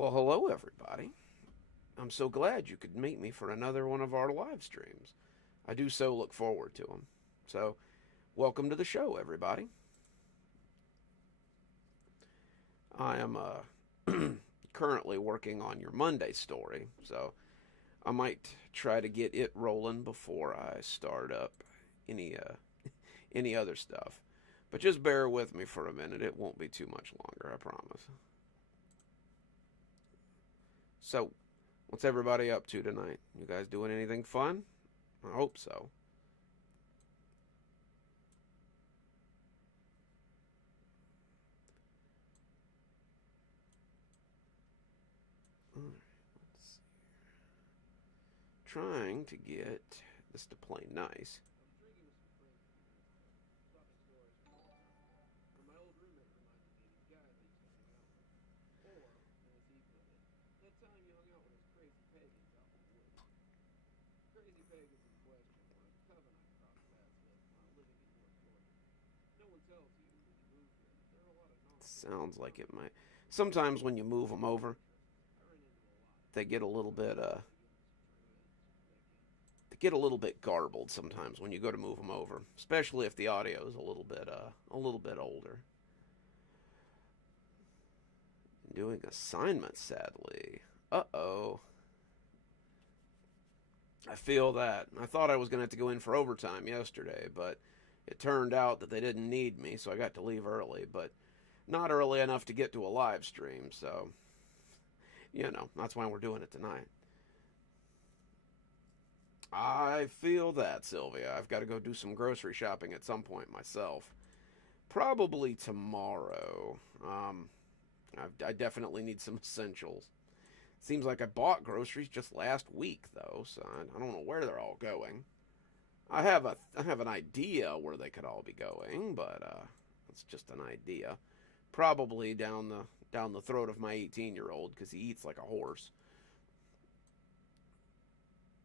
Well, hello, everybody. I'm so glad you could meet me for another one of our live streams. I do so look forward to them. So, welcome to the show, everybody. I am currently working on your Monday story, so I might try to get it rolling before I start up any any other stuff. But just bear with me for a minute. It won't be too much longer, I promise. So, what's everybody up to tonight? You guys doing anything fun? I hope so. Alright, let's see. Trying to get this to play nice. Sounds like it might. Sometimes when you move them over, they get a little bit they get a little bit garbled sometimes when you go to move them over, especially if the audio is a little bit older. Doing assignments, sadly. Uh-oh. I feel that. I thought I was going to have to go in for overtime yesterday, but it turned out that they didn't need me, so I got to leave early, but not early enough to get to a live stream, so, that's why we're doing it tonight. I feel that, Sylvia. I've got to go do some grocery shopping at some point myself. Probably tomorrow. I definitely need some essentials. Seems like I bought groceries just last week, though, so I don't know where they're all going. I have an idea where they could all be going, but it's just an idea. Probably down the throat of my 18-year-old because he eats like a horse.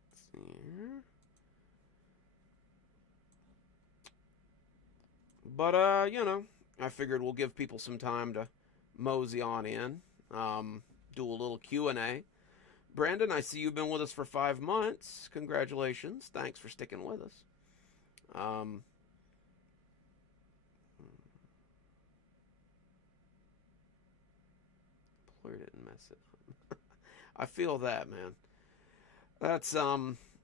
Let's see here. But I figured we'll give people some time to mosey on in. Do a little Q&A. Brandon, I see you've been with us for 5 months. Congratulations. Thanks for sticking with us. Employer didn't mess it up. I feel that, man. That's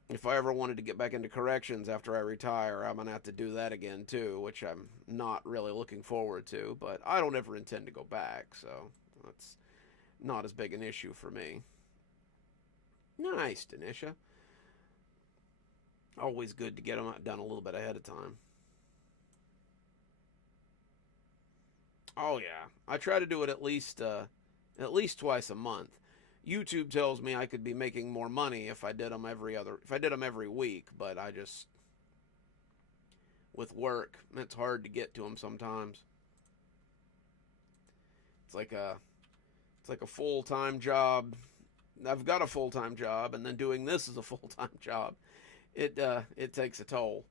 if I ever wanted to get back into corrections after I retire, I'm gonna have to do that again too, which I'm not really looking forward to, but I don't ever intend to go back, so that's not as big an issue for me. Nice, Denisha. Always good to get them done a little bit ahead of time. Oh yeah, I try to do it at least twice a month. YouTube tells me I could be making more money if I did them every week, but I just with work, it's hard to get to them sometimes. It's like a full-time job. I've got a full-time job, and then doing this is a full-time job. It takes a toll.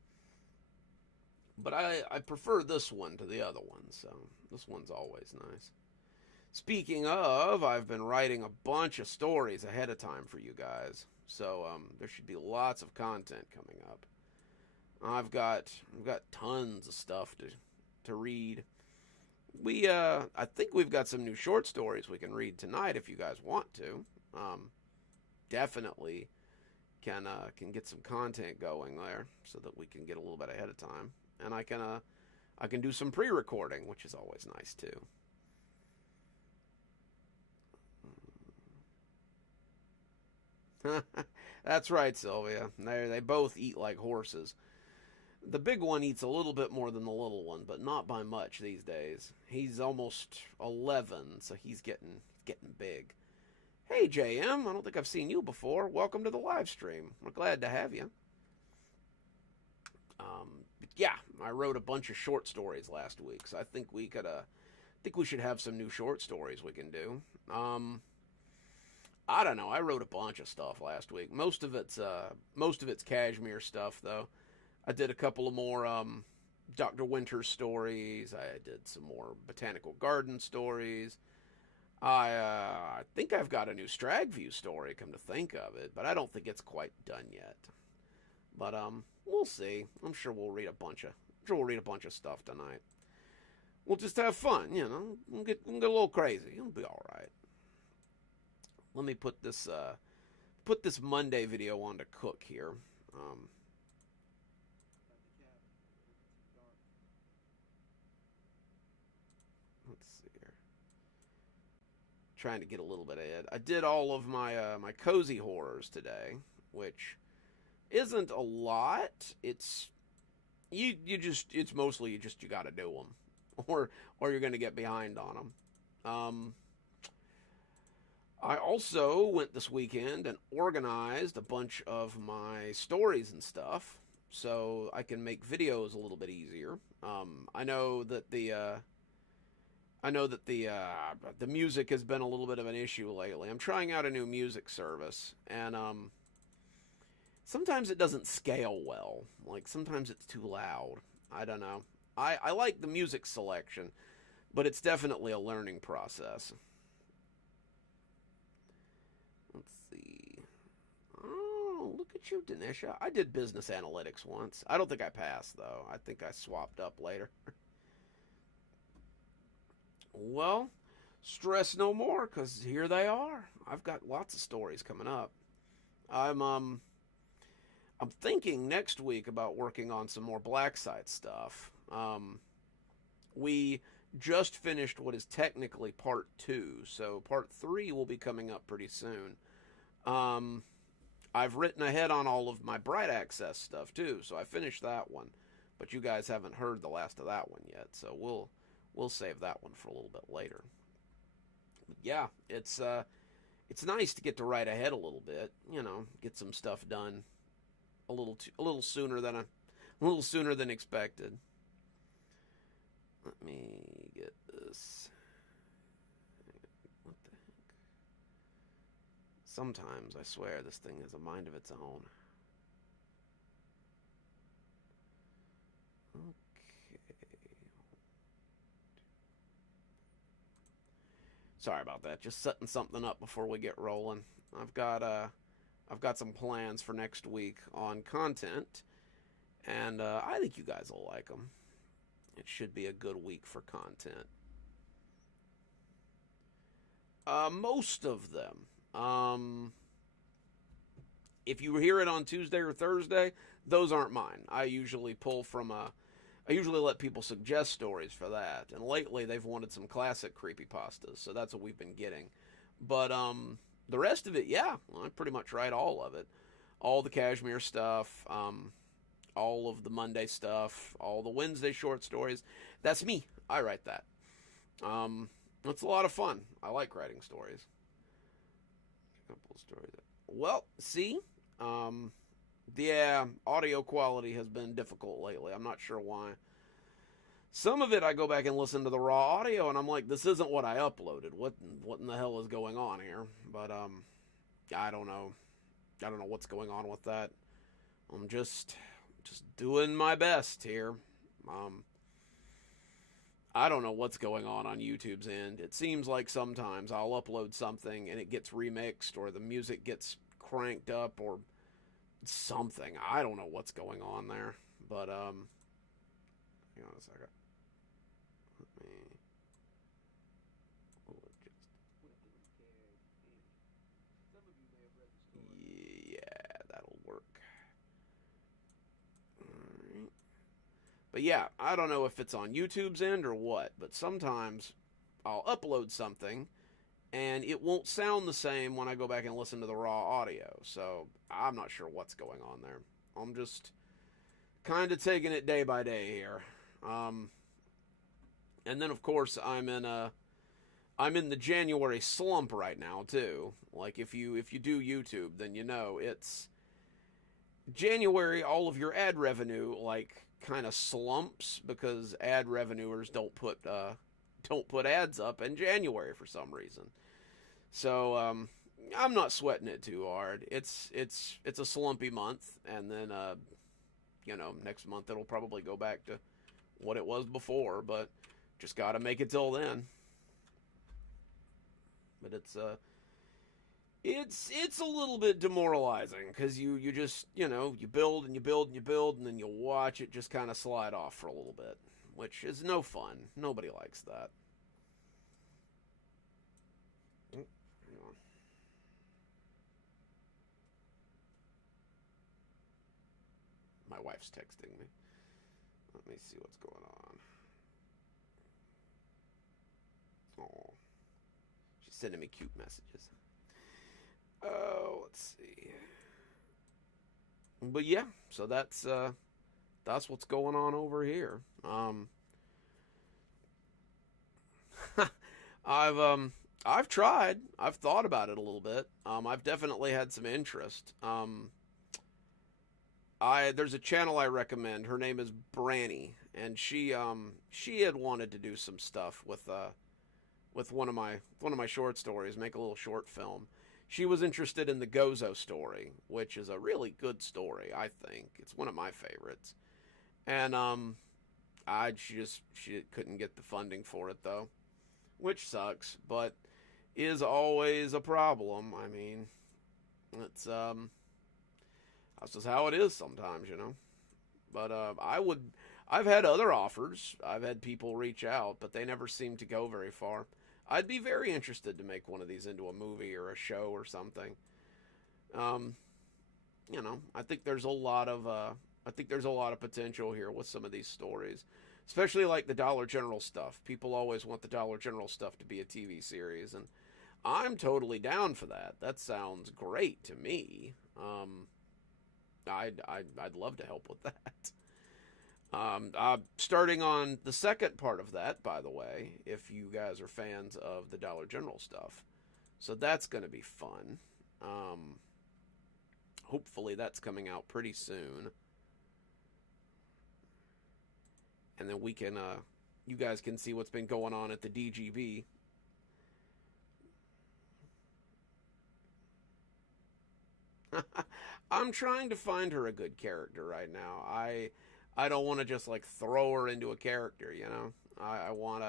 But I prefer this one to the other one, so this one's always nice. Speaking of, I've been writing a bunch of stories ahead of time for you guys, so there should be lots of content coming up. I've got tons of stuff to read. I think we've got some new short stories we can read tonight if you guys want to. Definitely can get some content going there so that we can get a little bit ahead of time, and I can do some pre-recording, which is always nice too. That's right, Sylvia. They both eat like horses. The big one eats a little bit more than the little one, but not by much these days. He's almost 11, so he's getting big. Hey, JM, I don't think I've seen you before. Welcome to the live stream. We're glad to have you. But yeah, I wrote a bunch of short stories last week, so I think we should have some new short stories we can do. I don't know. I wrote a bunch of stuff last week. Most of it's cashmere stuff, though. I did a couple of more Dr. Winter's stories. I did some more botanical garden stories. I think I've got a new Stragview story, come to think of it, but I don't think it's quite done yet. But we'll see. I'm sure we'll read a bunch of stuff tonight. We'll just have fun, you know. We'll get a little crazy. It'll be all right. Let me put this Monday video on to cook here. Let's see here. Trying to get a little bit ahead. I did all of my my cozy horrors today, which isn't a lot. It's mostly you got to do them, or you're going to get behind on them. I also went this weekend and organized a bunch of my stories and stuff, so I can make videos a little bit easier. I know that the music has been a little bit of an issue lately. I'm trying out a new music service, and sometimes it doesn't scale well. Like, sometimes it's too loud. I don't know. I like the music selection, but it's definitely a learning process. Let's see. Oh, look at you, Denisha. I did business analytics once. I don't think I passed, though. I think I swapped up later. Well, stress no more, because here they are. I've got lots of stories coming up. I'm thinking next week about working on some more Black Site stuff. We just finished what is technically part 2, so part 3 will be coming up pretty soon. I've written ahead on all of my Bright Access stuff too, so I finished that one, but you guys haven't heard the last of that one yet, so we'll save that one for a little bit later. But yeah, it's nice to get to write ahead a little bit, you know, get some stuff done a little sooner than expected. Let me get this. What the heck? Sometimes, I swear, this thing has a mind of its own. Okay. Sorry about that. Just setting something up before we get rolling. I've got some plans for next week on content, and I think you guys will like them. It should be a good week for content. Most of them. If you hear it on Tuesday or Thursday, those aren't mine. I usually let people suggest stories for that. And lately they've wanted some classic creepypastas, so that's what we've been getting. But the rest of it, yeah, I pretty much write all of it. All the Kashmir stuff, all of the Monday stuff, all the Wednesday short stories. That's me. I write that. It's a lot of fun. I like writing stories. A couple of stories. Well, see, yeah, audio quality has been difficult lately. I'm not sure why. Some of it I go back and listen to the raw audio, and I'm like, this isn't what I uploaded. What in the hell is going on here? But I don't know. I don't know what's going on with that. I'm just doing my best here. I don't know what's going on YouTube's end. It seems like sometimes I'll upload something and it gets remixed, or the music gets cranked up, or something. I don't know what's going on there. But hang on a second. Let me yeah, that'll work. Alright. But yeah, I don't know if it's on YouTube's end or what, but sometimes I'll upload something and it won't sound the same when I go back and listen to the raw audio. So I'm not sure what's going on there. I'm just kind of taking it day by day here. And then of course I'm in the January slump right now too. Like if you do YouTube, then you know it's January. All of your ad revenue like kind of slumps because ad revenuers don't put ads up in January for some reason. So I'm not sweating it too hard. It's a slumpy month, and then next month it'll probably go back to what it was before, but just got to make it till then. But it's a little bit demoralizing because you just you build and you build and you build and then you watch it just kind of slide off for a little bit, which is no fun. Nobody likes that. Mm, hang on. My wife's texting me. Let me see what's going on. Oh, she's sending me cute messages. Oh, let's see. But yeah, so that's what's going on over here. I've I've tried. I've thought about it a little bit. I've definitely had some interest. I There's a channel I recommend. Her name is Branny, and she had wanted to do some stuff with one of my short stories, make a little short film. She was interested in the Gozo story, which is a really good story. I think it's one of my favorites, and she couldn't get the funding for it though, which sucks, but is always a problem. I mean, it's that's just how it is sometimes. But I've had other offers. I've had people reach out, but they never seem to go very far. I'd be very interested to make one of these into a movie or a show or something. Um, I think there's a lot of potential here with some of these stories, especially like the Dollar General stuff. People always want the Dollar General stuff to be a TV series, and I'm totally down for that. That sounds great to me. I'd love to help with that. Starting on the second part of that, by the way, if you guys are fans of the Dollar General stuff. So that's going to be fun. Hopefully that's coming out pretty soon. And then you guys can see what's been going on at the DGB. I'm trying to find her a good character right now. I don't want to just like throw her into a character. I want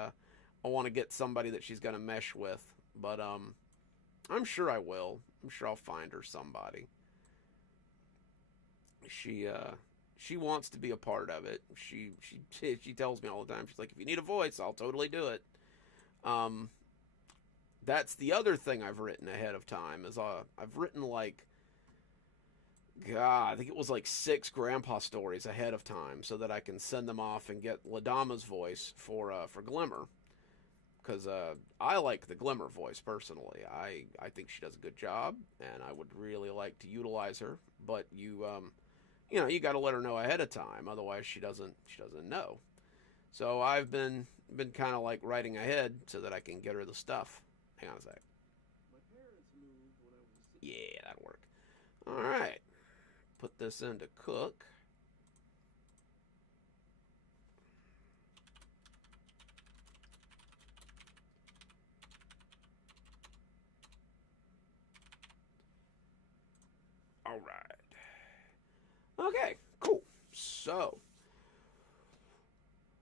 to get somebody that she's gonna mesh with. But I'm sure I will. I'm sure I'll find her somebody. She wants to be a part of it. She tells me all the time. She's like, if you need a voice, I'll totally do it. Um, that's the other thing I've written ahead of time. I've written like, God, I think it was like 6 grandpa stories ahead of time so that I can send them off and get Ladama's voice for Glimmer. Because I like the Glimmer voice personally. I think she does a good job, and I would really like to utilize her. But you got to let her know ahead of time, otherwise she doesn't know. So I've been kind of like writing ahead so that I can get her the stuff. Hang on a sec. Yeah, that'll work. All right. Put this into cook. All right. Okay, cool. So,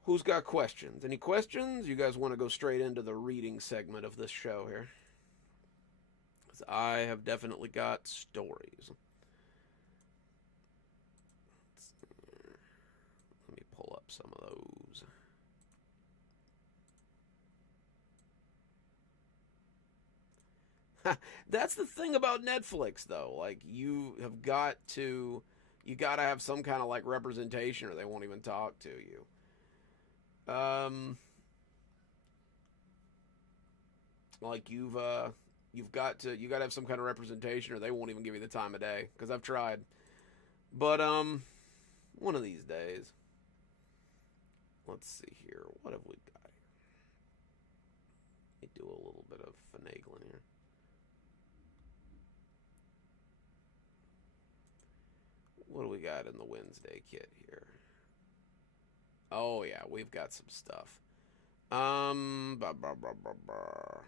who's got questions? Any questions? You guys want to go straight into the reading segment of this show here? 'Cause I have definitely got stories. Let me pull up some of those. That's the thing about Netflix, though. Like, you gotta have some kind of like representation, or they won't even talk to you. Like you gotta have some kind of representation, or they won't even give you the time of day. Because I've tried, but one of these days. Let's see here. What have we got? Let me do a little bit of finagling here. What do we got in the Wednesday kit here? Oh yeah, we've got some stuff. Bah, bah, bah, bah, bah.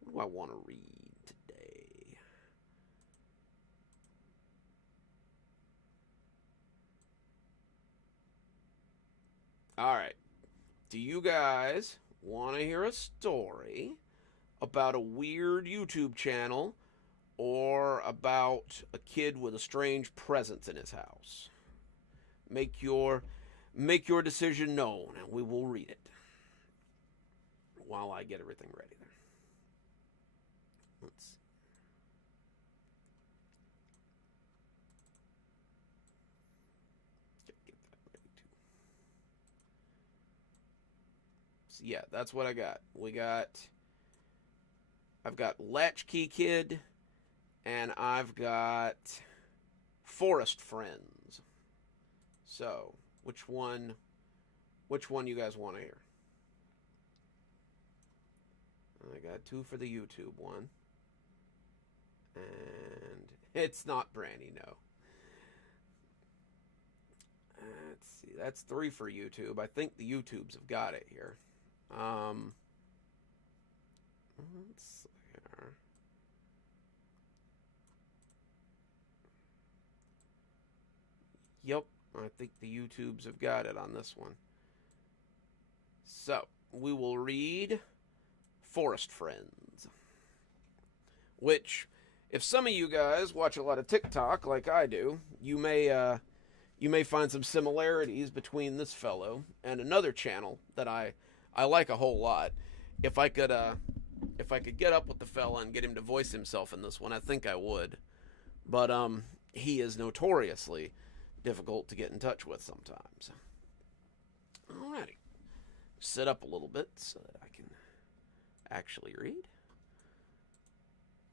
What do I want to read today? All right. Do you guys want to hear a story about a weird YouTube channel, or about a kid with a strange presence in his house. Make your decision known, and we will read it while I get everything ready there. Let's see. Get that ready too. So yeah, that's what I got. I've got Latchkey Kid, and I've got Forest Friends. So, which one you guys want to hear? I got 2 for the YouTube one. And it's not Brandy, no. Let's see, that's 3 for YouTube. I think the YouTubes have got it here. Let's see here. Yep, I think the YouTubes have got it on this one. So, we will read Forest Friends. Which, if some of you guys watch a lot of TikTok like I do, you may find some similarities between this fellow and another channel that I like a whole lot. If I could get up with the fella and get him to voice himself in this one, I think I would. But he is notoriously difficult to get in touch with sometimes. Alrighty. Sit up a little bit so that I can actually read.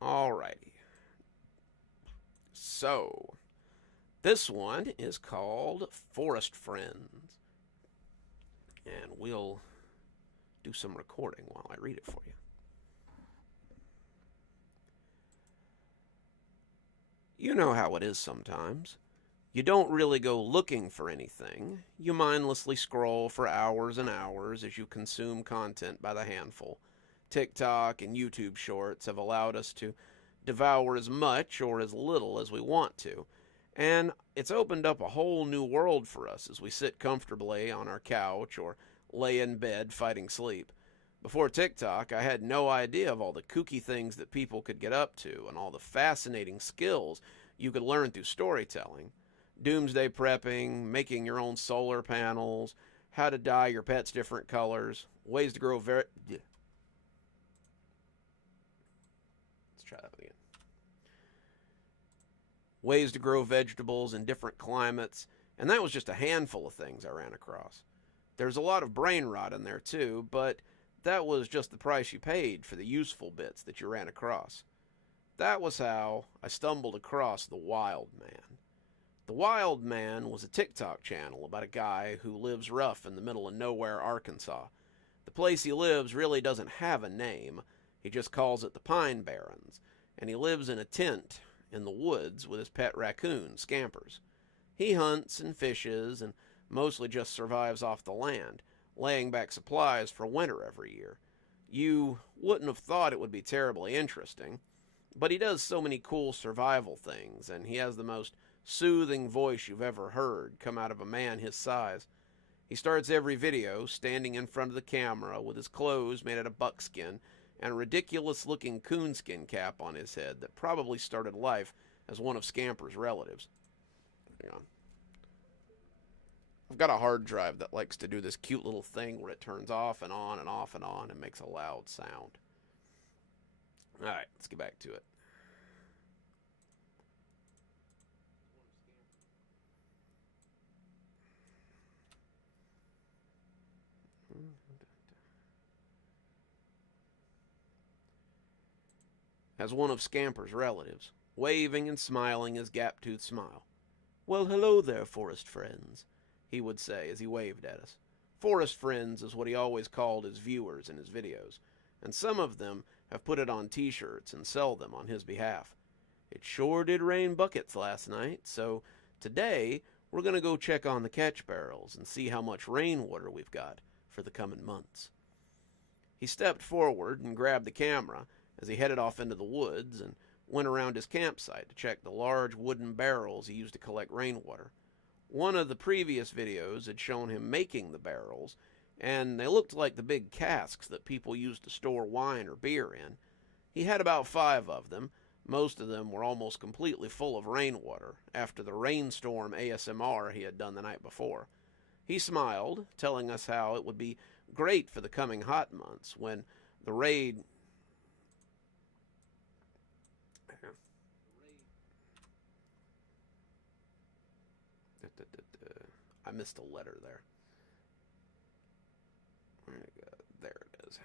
Alrighty. So, this one is called Forest Friends. And we'll do some recording while I read it for you. You know how it is sometimes. You don't really go looking for anything. You mindlessly scroll for hours and hours as you consume content by the handful. TikTok and YouTube Shorts have allowed us to devour as much or as little as we want to. And it's opened up a whole new world for us as we sit comfortably on our couch or lay in bed fighting sleep. Before TikTok, I had no idea of all the kooky things that people could get up to and all the fascinating skills you could learn through storytelling. Doomsday prepping, making your own solar panels, how to dye your pets different colors, ways to grow Let's try that again. Ways to grow vegetables in different climates, and that was just a handful of things I ran across. There's a lot of brain rot in there too, but that was just the price you paid for the useful bits that you ran across. That was how I stumbled across The Wild Man. The Wild Man was a TikTok channel about a guy who lives rough in the middle of nowhere, Arkansas. The place he lives really doesn't have a name. He just calls it the Pine Barrens, and he lives in a tent in the woods with his pet raccoon, Scampers. He hunts and fishes and mostly just survives off the land, laying back supplies for winter every year. You wouldn't have thought it would be terribly interesting, but he does so many cool survival things, and he has the most soothing voice you've ever heard come out of a man his size. He starts every video standing in front of the camera with his clothes made out of buckskin and a ridiculous-looking coonskin cap on his head that probably started life as one of Scamper's relatives. Hang on. I've got a hard drive that likes to do this cute little thing where it turns off and on and off and on and makes a loud sound. Alright, let's get back to it. As one of Scamper's relatives, waving and smiling his gap-toothed smile. "Well, hello there, forest friends," he would say as he waved at us. Forest friends is what he always called his viewers in his videos, and some of them have put it on t-shirts and sell them on his behalf. It sure did rain buckets last night, so today we're going to go check on the catch barrels and see how much rainwater we've got for the coming months. He stepped forward and grabbed the camera as he headed off into the woods and went around his campsite to check the large wooden barrels he used to collect rainwater. One of the previous videos had shown him making the barrels, and they looked like the big casks that people used to store wine or beer in. He had about 5 of them. Most of them were almost completely full of rainwater after the rainstorm ASMR he had done the night before. He smiled, telling us how it would be great for the coming hot months when the raid. I missed a letter there. There it is.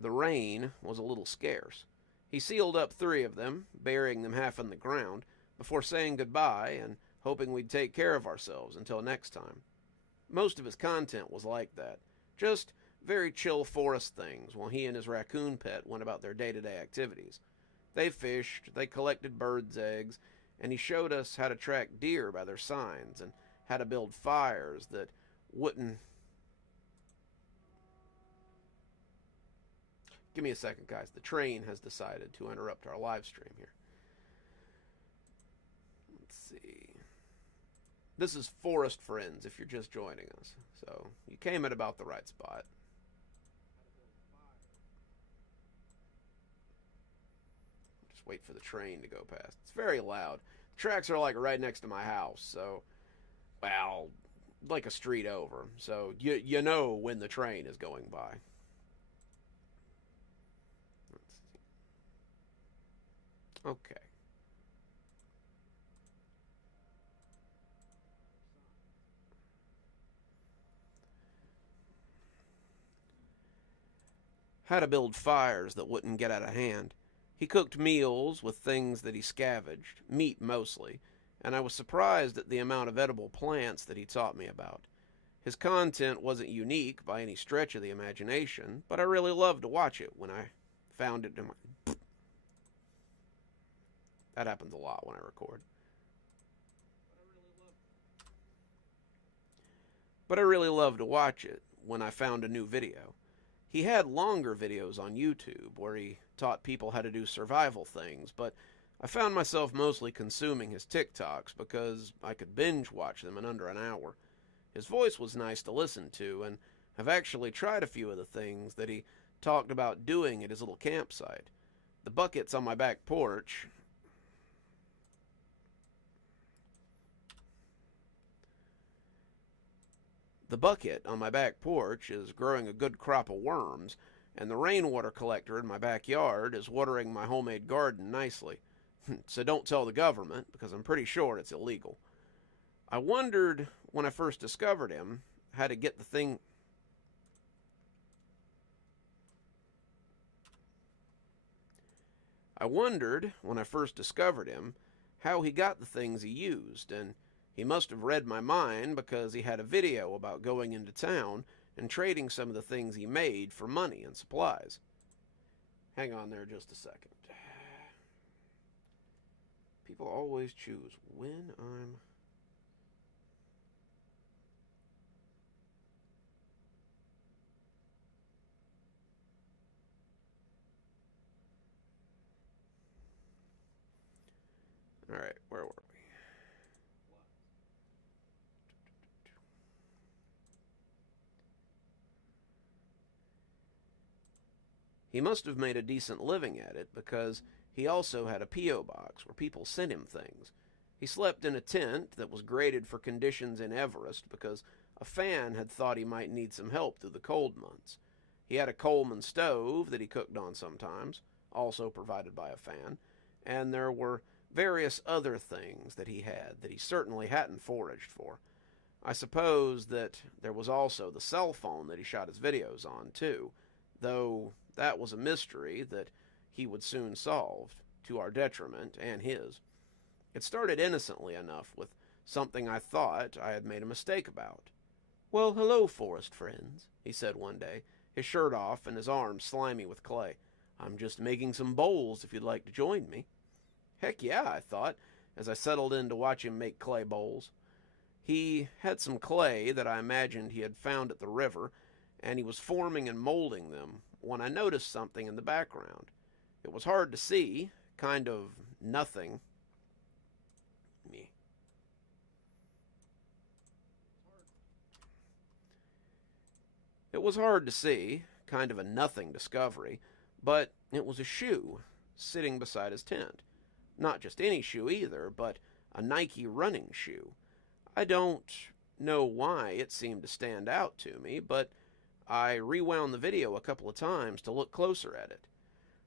The rain was a little scarce. He sealed up 3 of them, burying them half in the ground, before saying goodbye and hoping we'd take care of ourselves until next time. Most of his content was like that, just very chill forest things while he and his raccoon pet went about their day-to-day activities. They fished, they collected birds' eggs, and he showed us how to track deer by their signs and how to build fires that wouldn't. Give me a second, guys. The train has decided to interrupt our live stream here. Let's see. This is Forest Friends, if you're just joining us. So you came at about the right spot. Just wait for the train to go past. It's very loud. The tracks are like right next to my house, so, well, like a street over. So you know when the train is going by. Okay. How to build fires that wouldn't get out of hand. He cooked meals with things that he scavenged, meat mostly, and I was surprised at the amount of edible plants that he taught me about. His content wasn't unique by any stretch of the imagination, but I really loved to watch it when I found it in my... That happens a lot when I record. But I really love to watch it when I found a new video. He had longer videos on YouTube where he taught people how to do survival things, but I found myself mostly consuming his TikToks because I could binge watch them in under an hour. His voice was nice to listen to, and I've actually tried a few of the things that he talked about doing at his little campsite. The buckets on my back porch... The bucket on my back porch is growing a good crop of worms, and the rainwater collector in my backyard is watering my homemade garden nicely. So don't tell the government, because I'm pretty sure it's illegal. I wondered when I first discovered him how to get the thing... I wondered when I first discovered him how he got the things he used, and he must have read my mind because he had a video about going into town and trading some of the things he made for money and supplies. Hang on there just a second. People always choose when I'm... All right, where were we? He must have made a decent living at it because he also had a P.O. box where people sent him things. He slept in a tent that was graded for conditions in Everest because a fan had thought he might need some help through the cold months. He had a Coleman stove that he cooked on sometimes, also provided by a fan, and there were various other things that he had that he certainly hadn't foraged for. I suppose that there was also the cell phone that he shot his videos on, too, though that was a mystery that he would soon solve, to our detriment and his. It started innocently enough with something I thought I had made a mistake about. "Well, hello, forest friends," he said one day, his shirt off and his arms slimy with clay. "I'm just making some bowls if you'd like to join me." Heck yeah, I thought, as I settled in to watch him make clay bowls. He had some clay that I imagined he had found at the river, and he was forming and molding them when I noticed something in the background. It was hard to see, kind of nothing. Me. It was hard to see, kind of a nothing discovery, but it was a shoe sitting beside his tent. Not just any shoe either, but a Nike running shoe. I don't know why it seemed to stand out to me, but I rewound the video a couple of times to look closer at it.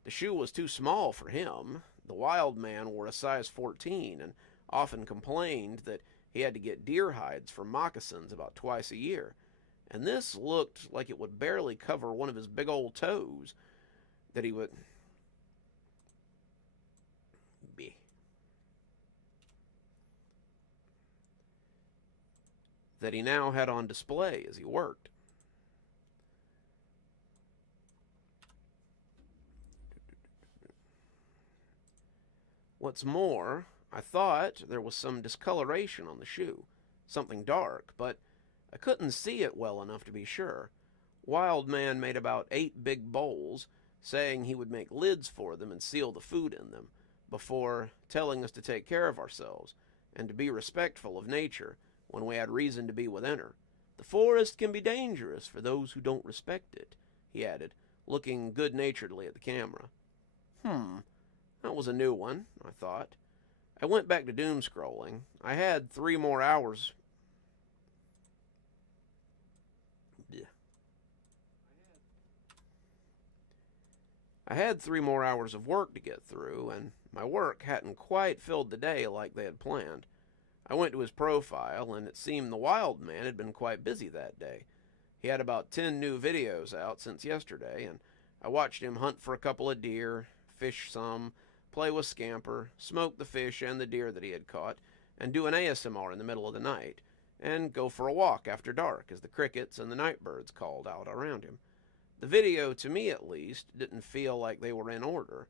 The shoe was too small for him. The wild man wore a size 14 and often complained that he had to get deer hides for moccasins about twice a year. And this looked like it would barely cover one of his big old toes that he would be. That he now had on display as he worked. What's more, I thought there was some discoloration on the shoe, something dark, but I couldn't see it well enough to be sure. Wild Man made about 8 big bowls, saying he would make lids for them and seal the food in them, before telling us to take care of ourselves and to be respectful of nature when we had reason to be within her. The forest can be dangerous for those who don't respect it, he added, looking good-naturedly at the camera. That was a new one, I thought. I went back to doom scrolling. I had 3 more hours. I had 3 more hours of work to get through, and my work hadn't quite filled the day like they had planned. I went to his profile, and it seemed the wild man had been quite busy that day. He had about 10 new videos out since yesterday, and I watched him hunt for a couple of deer, fish some, play with Scamper, smoke the fish and the deer that he had caught, and do an ASMR in the middle of the night, and go for a walk after dark as the crickets and the night birds called out around him. The video, to me at least, didn't feel like they were in order.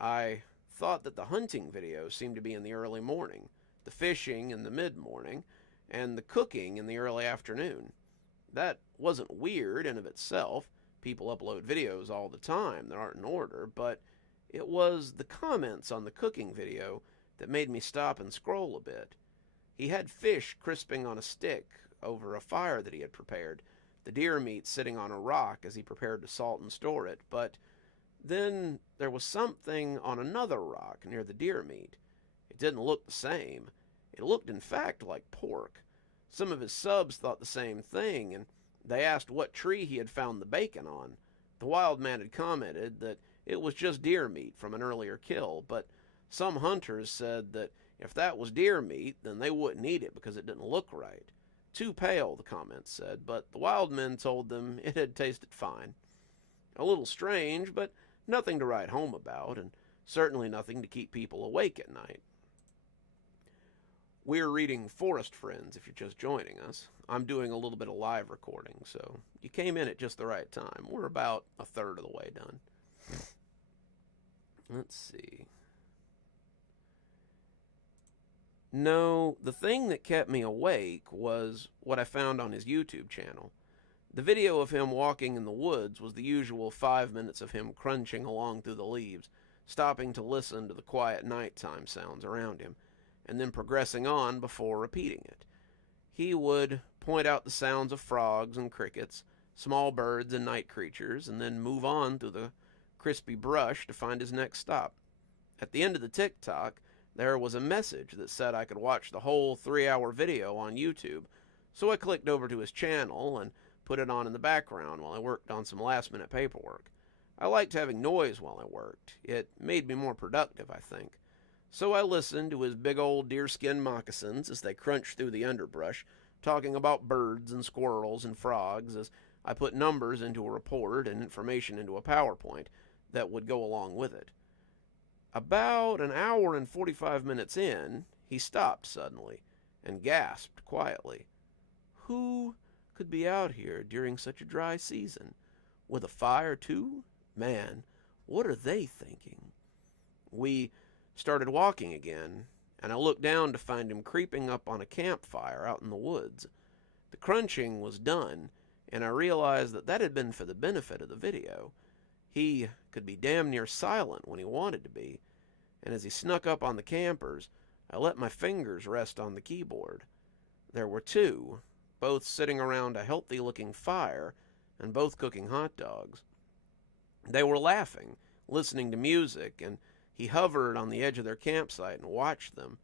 I thought that the hunting videos seemed to be in the early morning, the fishing in the mid-morning, and the cooking in the early afternoon. That wasn't weird in of itself. People upload videos all the time that aren't in order, but it was the comments on the cooking video that made me stop and scroll a bit. He had fish crisping on a stick over a fire that he had prepared, the deer meat sitting on a rock as he prepared to salt and store it, but then there was something on another rock near the deer meat. It didn't look the same. It looked, in fact, like pork. Some of his subs thought the same thing, and they asked what tree he had found the bacon on. The wild man had commented that it was just deer meat from an earlier kill, but some hunters said that if that was deer meat, then they wouldn't eat it because it didn't look right. Too pale, the comments said, but the wild men told them it had tasted fine. A little strange, but nothing to write home about, and certainly nothing to keep people awake at night. We're reading Forest Friends if you're just joining us. I'm doing a little bit of live recording, so you came in at just the right time. We're about a third of the way done. Let's see. No, the thing that kept me awake was what I found on his YouTube channel. The video of him walking in the woods was the usual 5 minutes of him crunching along through the leaves, stopping to listen to the quiet nighttime sounds around him, and then progressing on before repeating it. He would point out the sounds of frogs and crickets, small birds and night creatures, and then move on through the crispy brush to find his next stop. At the end of the TikTok, there was a message that said I could watch the whole 3-hour video on YouTube, so I clicked over to his channel and put it on in the background while I worked on some last-minute paperwork. I liked having noise while I worked. It made me more productive, I think. So I listened to his big old deerskin moccasins as they crunched through the underbrush, talking about birds and squirrels and frogs as I put numbers into a report and information into a PowerPoint that would go along with it. About an hour and 45 minutes in, he stopped suddenly and gasped quietly. Who could be out here during such a dry season? With a fire, too? Man, what are they thinking? We started walking again, and I looked down to find him creeping up on a campfire out in the woods. The crunching was done, and I realized that that had been for the benefit of the video. He could be damn near silent when he wanted to be, and as he snuck up on the campers, I let my fingers rest on the keyboard. There were 2, both sitting around a healthy-looking fire, and both cooking hot dogs. They were laughing, listening to music, and he hovered on the edge of their campsite and watched them.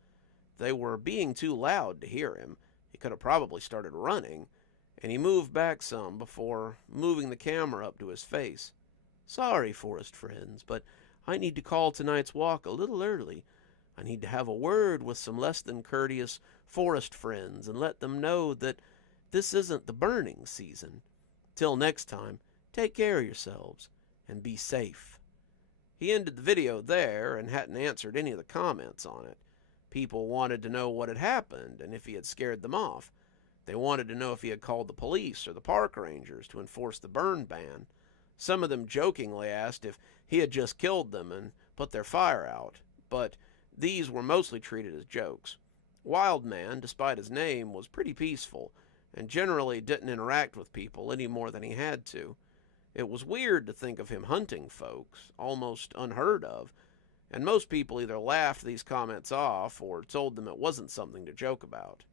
They were being too loud to hear him. He could have probably started running, and he moved back some before moving the camera up to his face. "Sorry, forest friends, but I need to call tonight's walk a little early. I need to have a word with some less than courteous forest friends and let them know that this isn't the burning season. Till next time, take care of yourselves and be safe." He ended the video there and hadn't answered any of the comments on it. People wanted to know what had happened and if he had scared them off. They wanted to know if he had called the police or the park rangers to enforce the burn ban. Some of them jokingly asked if he had just killed them and put their fire out, but these were mostly treated as jokes. Wildman, despite his name, was pretty peaceful and generally didn't interact with people any more than he had to. It was weird to think of him hunting folks, almost unheard of, and most people either laughed these comments off or told them it wasn't something to joke about.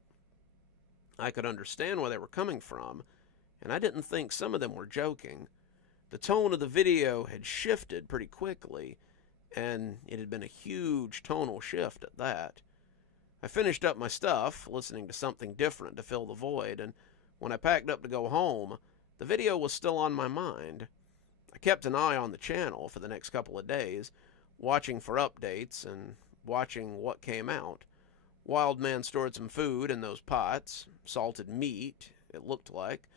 I could understand where they were coming from, and I didn't think some of them were joking. The tone of the video had shifted pretty quickly, and it had been a huge tonal shift at that. I finished up my stuff, listening to something different to fill the void, and when I packed up to go home, the video was still on my mind. I kept an eye on the channel for the next couple of days, watching for updates and watching what came out. Wildman stored some food in those pots, salted meat, it looked like,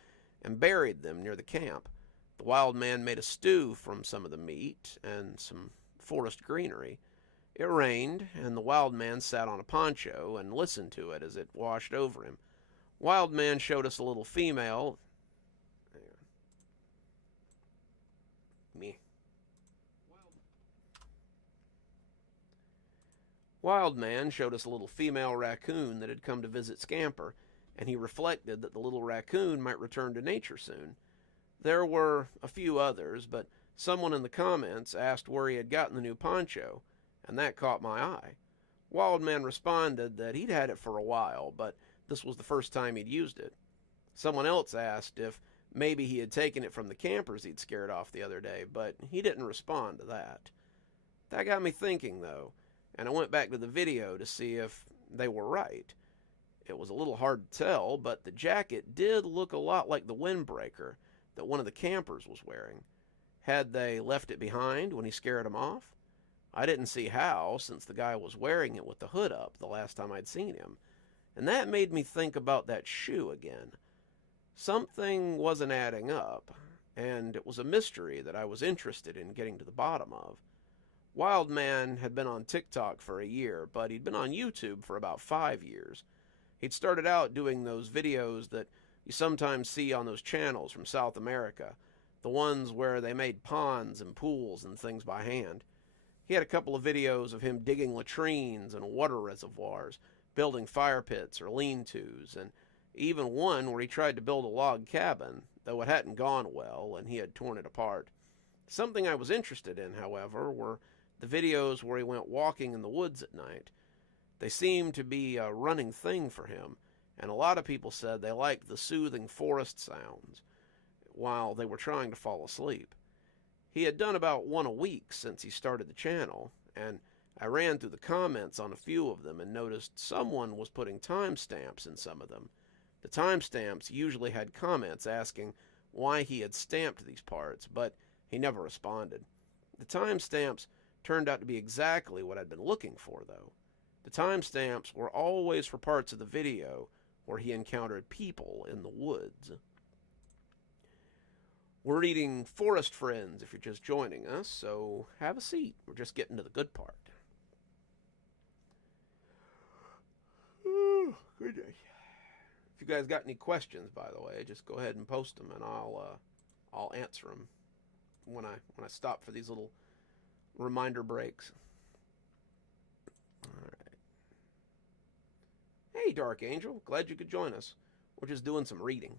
and buried them near the camp. The Wildman made a stew from some of the meat and some forest greenery. It rained, and the Wildman sat on a poncho and listened to it as it washed over him. Wildman showed us a little female. Wildman showed us a little female raccoon that had come to visit Scamper, and he reflected that the little raccoon might return to nature soon. There were a few others, but someone in the comments asked where he had gotten the new poncho, and that caught my eye. Wildman responded that he'd had it for a while, but this was the first time he'd used it. Someone else asked if maybe he had taken it from the campers he'd scared off the other day, but he didn't respond to that. That got me thinking, though, and I went back to the video to see if they were right. It was a little hard to tell, but the jacket did look a lot like the windbreaker that one of the campers was wearing. Had they left it behind when he scared him off? I didn't see how, since the guy was wearing it with the hood up the last time I'd seen him. And that made me think about that shoe again. Something wasn't adding up, and it was a mystery that I was interested in getting to the bottom of. Wildman had been on TikTok for a year, but he'd been on YouTube for about 5 years. He'd started out doing those videos that you sometimes see on those channels from South America, the ones where they made ponds and pools and things by hand. He had a couple of videos of him digging latrines and water reservoirs, building fire pits or lean-tos, and even one where he tried to build a log cabin, though it hadn't gone well and he had torn it apart. Something I was interested in, however, were the videos where he went walking in the woods at night. They seemed to be a running thing for him, and a lot of people said they liked the soothing forest sounds while they were trying to fall asleep. He had done about one a week since he started the channel, and I ran through the comments on a few of them and noticed someone was putting timestamps in some of them. The timestamps usually had comments asking why he had stamped these parts, but he never responded. The timestamps turned out to be exactly what I'd been looking for, though. The timestamps were always for parts of the video where he encountered people in the woods. We're reading Forest Friends if you're just joining us, so have a seat. We're just getting to the good part. Oh, goodness. If you guys got any questions, by the way, just go ahead and post them, and I'll answer them when I stop for these little reminder breaks. All right. Hey, Dark Angel. Glad you could join us. We're just doing some reading.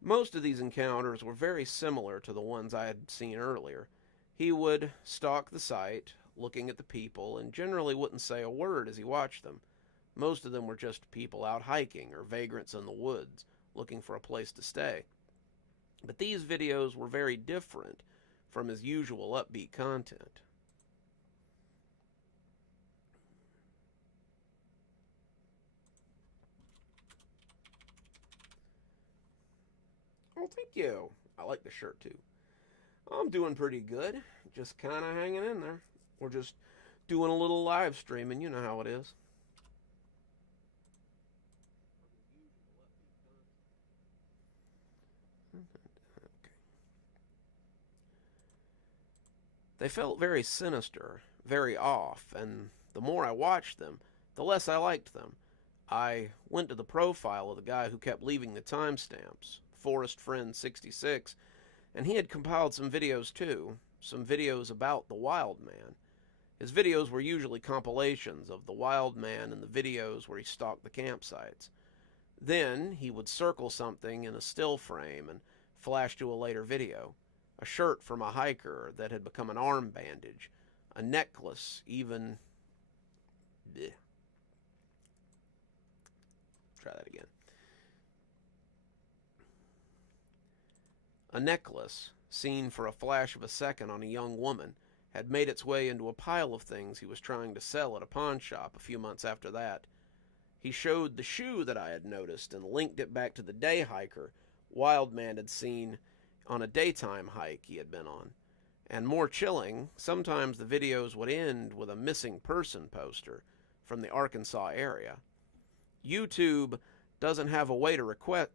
Most of these encounters were very similar to the ones I had seen earlier. He would stalk the site, looking at the people, and generally wouldn't say a word as he watched them. Most of them were just people out hiking or vagrants in the woods, looking for a place to stay. But these videos were very different from his usual upbeat content. Oh, thank you. I like the shirt too. I'm doing pretty good. Just kind of hanging in there. We're just doing a little live streaming. You know how it is. They felt very sinister, very off, and the more I watched them, the less I liked them. I went to the profile of the guy who kept leaving the timestamps, Forest Friend 66, and he had compiled some videos too, some videos about the Wild Man. His videos were usually compilations of the Wild Man and the videos where he stalked the campsites. Then he would circle something in a still frame and flash to a later video. A shirt from a hiker that had become an arm bandage, a necklace, even... Bleh. Try that again. A necklace, seen for a flash of a second on a young woman, had made its way into a pile of things he was trying to sell at a pawn shop a few months after that. He showed the shoe that I had noticed and linked it back to the day hiker Wild Man had seen on a daytime hike he had been on. And more chilling, sometimes the videos would end with a missing person poster from the Arkansas area. YouTube doesn't have a way to request...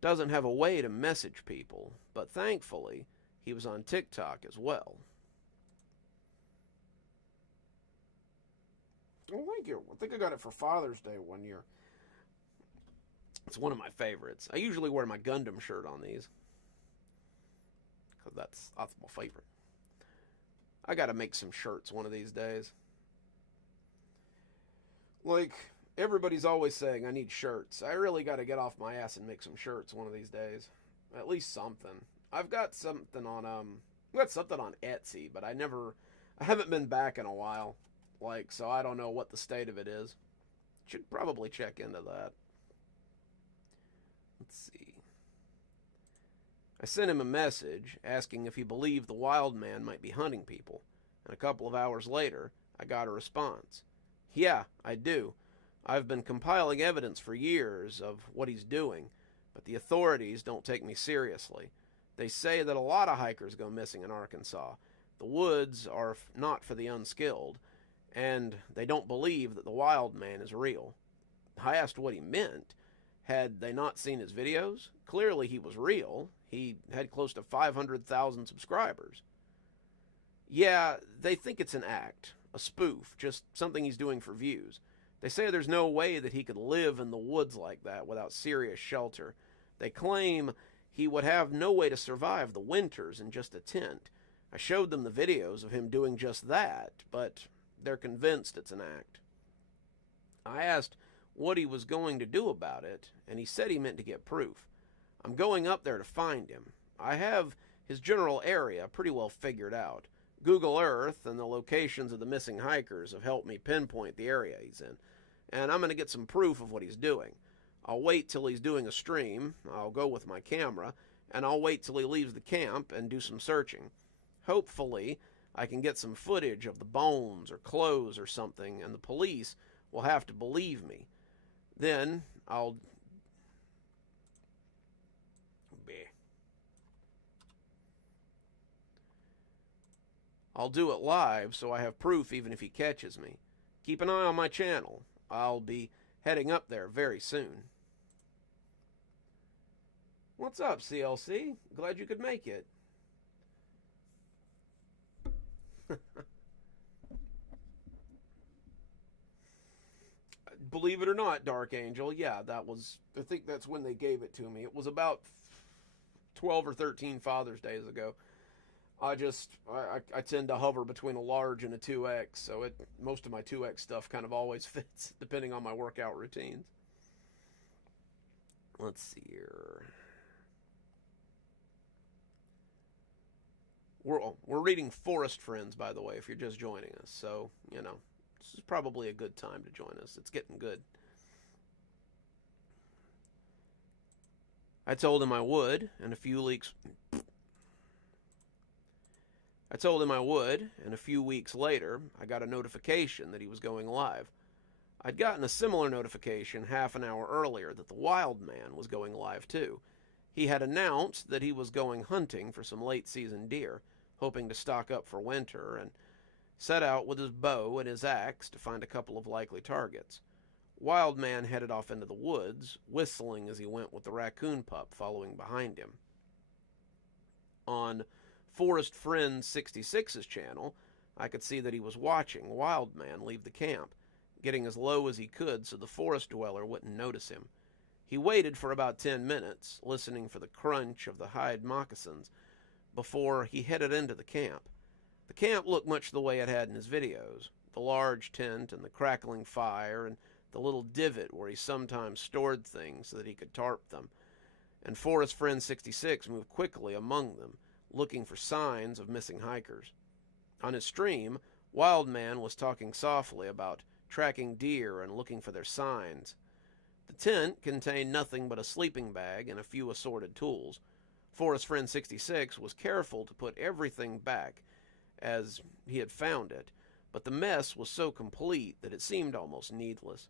Doesn't have a way to message people, but thankfully, he was on TikTok as well. Oh, thank you. I think I got it for Father's Day one year. It's one of my favorites. I usually wear my Gundam shirt on these, because that's my favorite. I gotta make some shirts one of these days. Like, everybody's always saying I need shirts. I really gotta get off my ass and make some shirts one of these days. At least something. I've got something on Etsy, but I haven't been back in a while. Like, so I don't know what the state of it is. Should probably check into that. Let's see. I sent him a message asking if he believed the Wild Man might be hunting people, and a couple of hours later, I got a response. Yeah, I do. I've been compiling evidence for years of what he's doing, but the authorities don't take me seriously. They say that a lot of hikers go missing in Arkansas. The woods are not for the unskilled, and they don't believe that the Wild Man is real. I asked what he meant. Had they not seen his videos? Clearly he was real. He had close to 500,000 subscribers. Yeah, they think it's an act, a spoof, just something he's doing for views. They say there's no way that he could live in the woods like that without serious shelter. They claim he would have no way to survive the winters in just a tent. I showed them the videos of him doing just that, but they're convinced it's an act. I asked what he was going to do about it, and he said he meant to get proof. I'm going up there to find him. I have his general area pretty well figured out. Google Earth and the locations of the missing hikers have helped me pinpoint the area he's in, and I'm going to get some proof of what he's doing. I'll wait till he's doing a stream, I'll go with my camera, and I'll wait till he leaves the camp and do some searching. Hopefully, I can get some footage of the bones or clothes or something, and the police will have to believe me. Then I'll do it live so I have proof even if he catches me. Keep an eye on my channel. I'll be heading up there very soon. What's up, CLC? Glad you could make it. Believe it or not, Dark Angel, yeah, I think that's when they gave it to me. It was about 12 or 13 Father's Days ago. I tend to hover between a large and a 2X, so most of my 2X stuff kind of always fits, depending on my workout routines. Let's see here. we're reading Forest Friends, by the way, if you're just joining us. So, you know, this is probably a good time to join us. It's getting good. I told him I would, and a few weeks. I told him I would, and a few weeks later, I got a notification that he was going live. I'd gotten a similar notification half an hour earlier that the Wild Man was going live too. He had announced that he was going hunting for some late season deer, hoping to stock up for winter, and set out with his bow and his axe to find a couple of likely targets. Wild Man headed off into the woods, whistling as he went with the raccoon pup following behind him. On Forest Friend 66's channel, I could see that he was watching Wild Man leave the camp, getting as low as he could so the forest dweller wouldn't notice him. He waited for about 10 minutes, listening for the crunch of the hide moccasins, before he headed into the camp. The camp looked much the way it had in his videos, the large tent and the crackling fire and the little divot where he sometimes stored things so that he could tarp them. And Forest Friend 66 moved quickly among them, looking for signs of missing hikers. On his stream, Wild Man was talking softly about tracking deer and looking for their signs. The tent contained nothing but a sleeping bag and a few assorted tools. Forest Friend 66 was careful to put everything back as he had found it, but the mess was so complete that it seemed almost needless.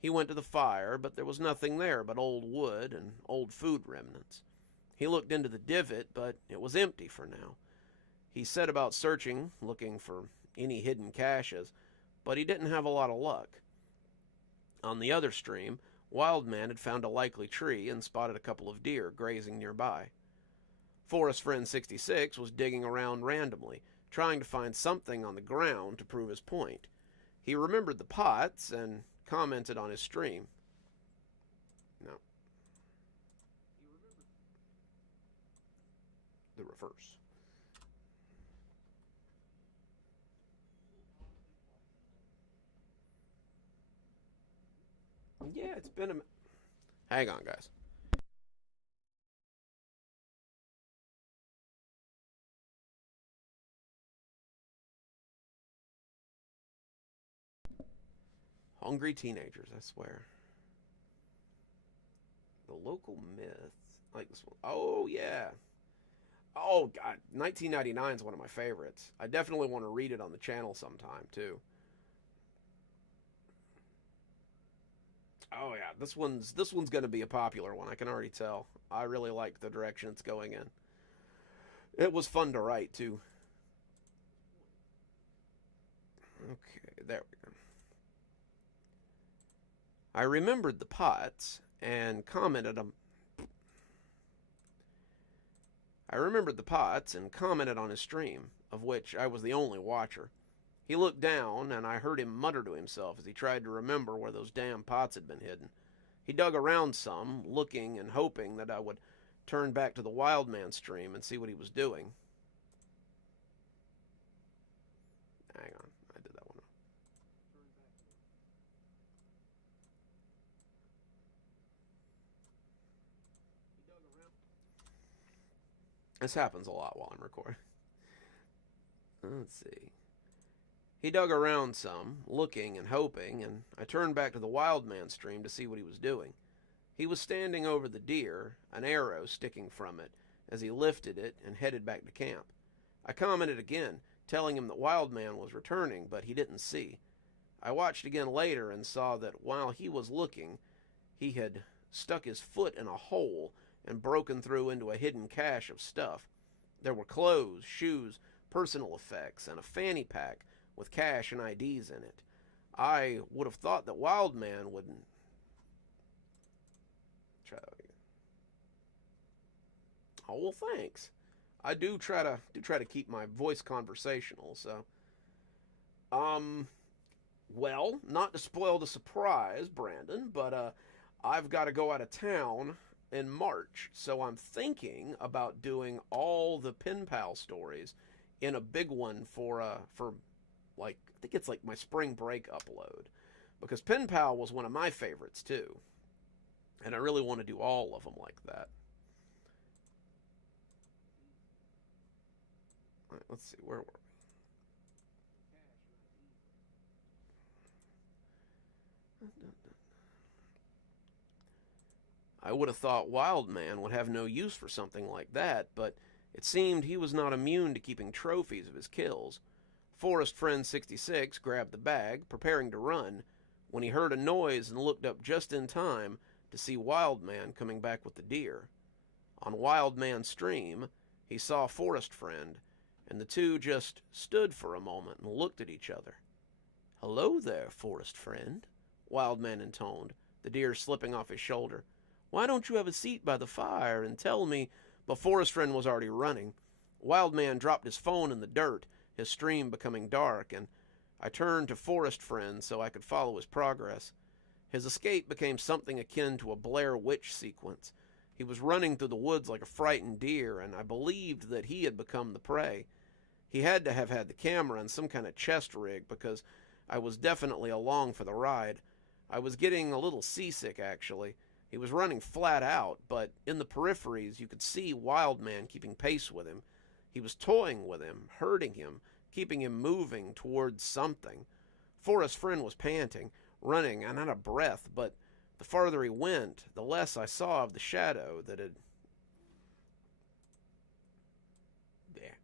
He went to the fire, but there was nothing there but old wood and old food remnants. He looked into the divot, but it was empty for now. He set about searching, looking for any hidden caches, but he didn't have a lot of luck. On the other stream, Wild Man had found a likely tree and spotted a couple of deer grazing nearby. Forest Friend 66 was digging around randomly, trying to find something on the ground to prove his point. He remembered the pots and commented on his stream. No. The reverse. Yeah, it's been a... Hang on, guys. Hungry teenagers, I swear. The local myth. I like this one. Oh, yeah. Oh, God. 1999 is one of my favorites. I definitely want to read it on the channel sometime, too. Oh, yeah. This one's going to be a popular one. I can already tell. I really like the direction it's going in. It was fun to write, too. Okay, there we go. I remembered the pots and commented on his stream, of which I was the only watcher. He looked down, and I heard him mutter to himself as he tried to remember where those damn pots had been hidden. He dug around some, looking and hoping that I would turn back to the Wild Man stream and see what he was doing. Hang on, I did that one. This happens a lot while I'm recording. Let's see. He dug around some, looking and hoping, and I turned back to the Wild Man stream to see what he was doing. He was standing over the deer, an arrow sticking from it, as he lifted it and headed back to camp. I commented again, telling him that Wild Man was returning, but he didn't see. I watched again later and saw that while he was looking, he had stuck his foot in a hole and broken through into a hidden cache of stuff. There were clothes, shoes, personal effects, and a fanny pack with cash and IDs in it. I would have thought that Wild Man wouldn't. Try that again. Oh well, thanks. I do try to keep my voice conversational. So, well, not to spoil the surprise, Brandon, but I've got to go out of town in March, so I'm thinking about doing all the Pen Pal stories in a big one for like, I think it's like my spring break upload, because Pen Pal was one of my favorites too, and I really want to do all of them like that. Hang Let's see, where were we? I would have thought Wildman would have no use for something like that, but it seemed he was not immune to keeping trophies of his kills. Forest Friend 66 grabbed the bag, preparing to run, when he heard a noise and looked up just in time to see Wildman coming back with the deer. On Wildman's stream, he saw Forest Friend, and the two just stood for a moment and looked at each other. "Hello there, Forest Friend," Wildman intoned, the deer slipping off his shoulder. "Why don't you have a seat by the fire and tell me—" But Forest Friend was already running. Wildman dropped his phone in the dirt, his stream becoming dark, and I turned to Forest Friend so I could follow his progress. His escape became something akin to a Blair Witch sequence. He was running through the woods like a frightened deer, and I believed that he had become the prey. He had to have had the camera in some kind of chest rig, because I was definitely along for the ride. I was getting a little seasick, actually. He was running flat out, but in the peripheries you could see Wildman keeping pace with him. He was toying with him, hurting him, keeping him moving towards something. Forest Friend was panting, running, and out of breath, but the farther he went, the less I saw of the shadow that had... There.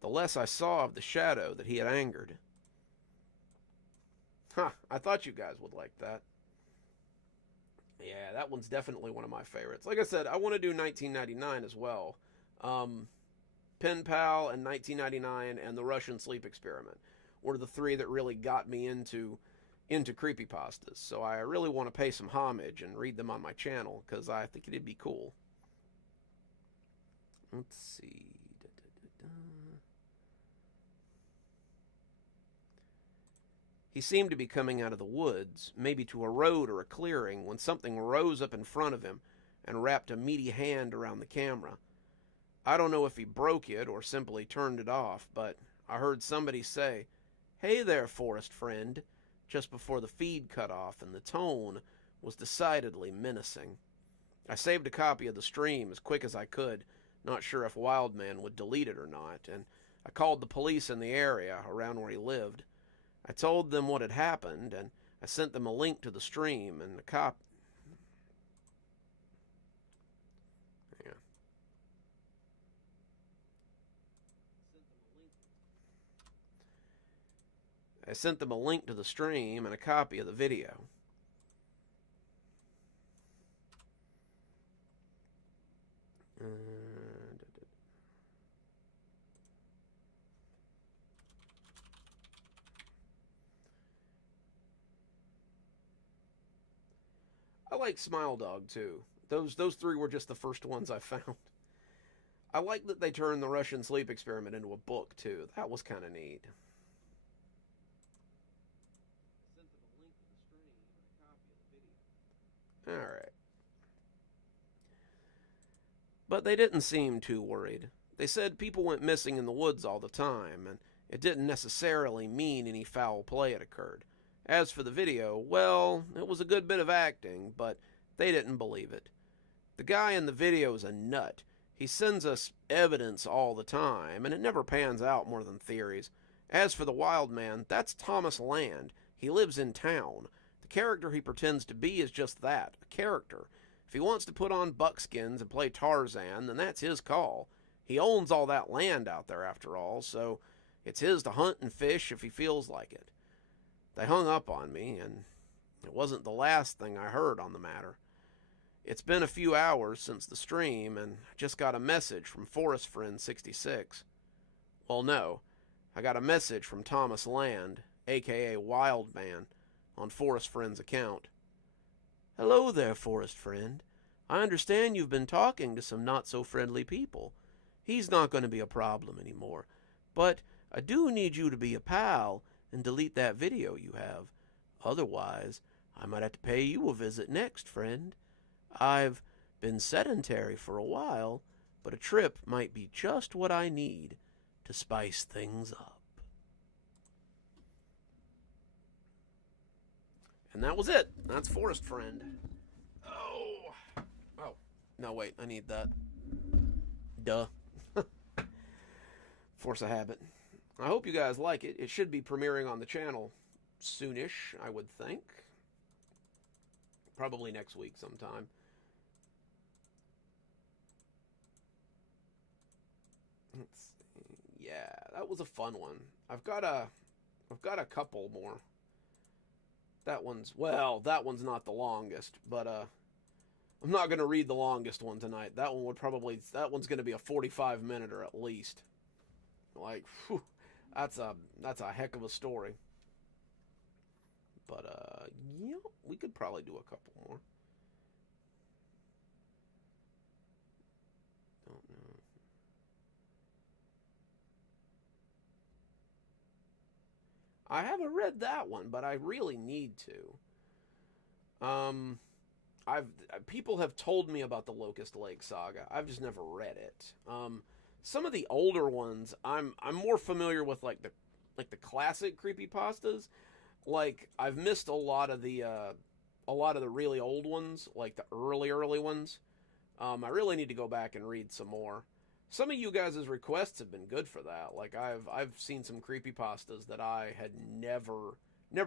The less I saw of the shadow that he had angered. I thought you guys would like that. Yeah, that one's definitely one of my favorites. Like I said, I want to do 1999 as well. Pen Pal and 1999 and the Russian Sleep Experiment were the three that really got me into creepypastas. So I really want to pay some homage and read them on my channel, because I think it'd be cool. Let's see. He seemed to be coming out of the woods, maybe to a road or a clearing, when something rose up in front of him and wrapped a meaty hand around the camera. I don't know if he broke it or simply turned it off, but I heard somebody say, "Hey there, Forest Friend," just before the feed cut off, and the tone was decidedly menacing. I saved a copy of the stream as quick as I could, not sure if Wildman would delete it or not, and I called the police in the area around where he lived. I told them what had happened, and I sent them a link to the stream and the copy. Yeah. I sent them a link to the stream and a copy of the video. I like Smile Dog too. Those three were just the first ones I found. I like that they turned the Russian Sleep Experiment into a book too. That was kind of neat. Alright. But they didn't seem too worried. They said people went missing in the woods all the time, and it didn't necessarily mean any foul play had occurred. As for the video, well, it was a good bit of acting, but they didn't believe it. The guy in the video is a nut. He sends us evidence all the time, and it never pans out more than theories. As for the Wildman, that's Thomas Land. He lives in town. The character he pretends to be is just that, a character. If he wants to put on buckskins and play Tarzan, then that's his call. He owns all that land out there, after all, so it's his to hunt and fish if he feels like it. They hung up on me, and it wasn't the last thing I heard on the matter. It's been a few hours since the stream, and I just got a message from Forest Friend 66. Well, no, I got a message from Thomas Land, aka Wildman, on Forest Friend's account. "Hello there, Forest Friend. I understand you've been talking to some not-so-friendly people. He's not going to be a problem anymore, but I do need you to be a pal and delete that video you have. Otherwise, I might have to pay you a visit next, friend. I've been sedentary for a while, but a trip might be just what I need to spice things up." And that was it. That's Forest Friend. Oh, No, wait, I need that. Duh. Force a habit. I hope you guys like it. It should be premiering on the channel soonish, I would think. Probably next week sometime. Let's see. Yeah, that was a fun one. I've got a couple more. That one's not the longest, but I'm not going to read the longest one tonight. That one's going to be a 45-minute at least. Like, whew, that's a heck of a story. But yeah, we could probably do a couple more. Don't know. I haven't read that one, but I really need to. I've People have told me about the Locust Lake saga. I've just never read it. Some of the older ones, I'm more familiar with like the classic creepypastas. Like I've missed a lot of the really old ones, like the early ones. I really need to go back and read some more. Some of you guys' requests have been good for that. Like I've seen some creepypastas that I had never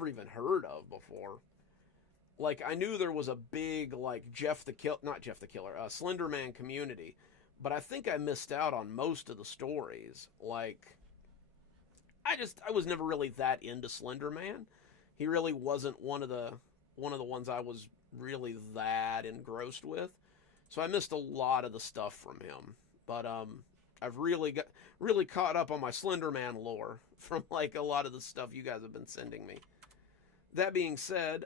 even heard of before. Like I knew there was a big like not Jeff the Killer, Slender Man community, but I think I missed out on most of the stories. Like I was never really that into Slender Man. He really wasn't one of the ones I was really that engrossed with. So I missed a lot of the stuff from him. But I've really caught up on my Slender Man lore from like a lot of the stuff you guys have been sending me. That being said,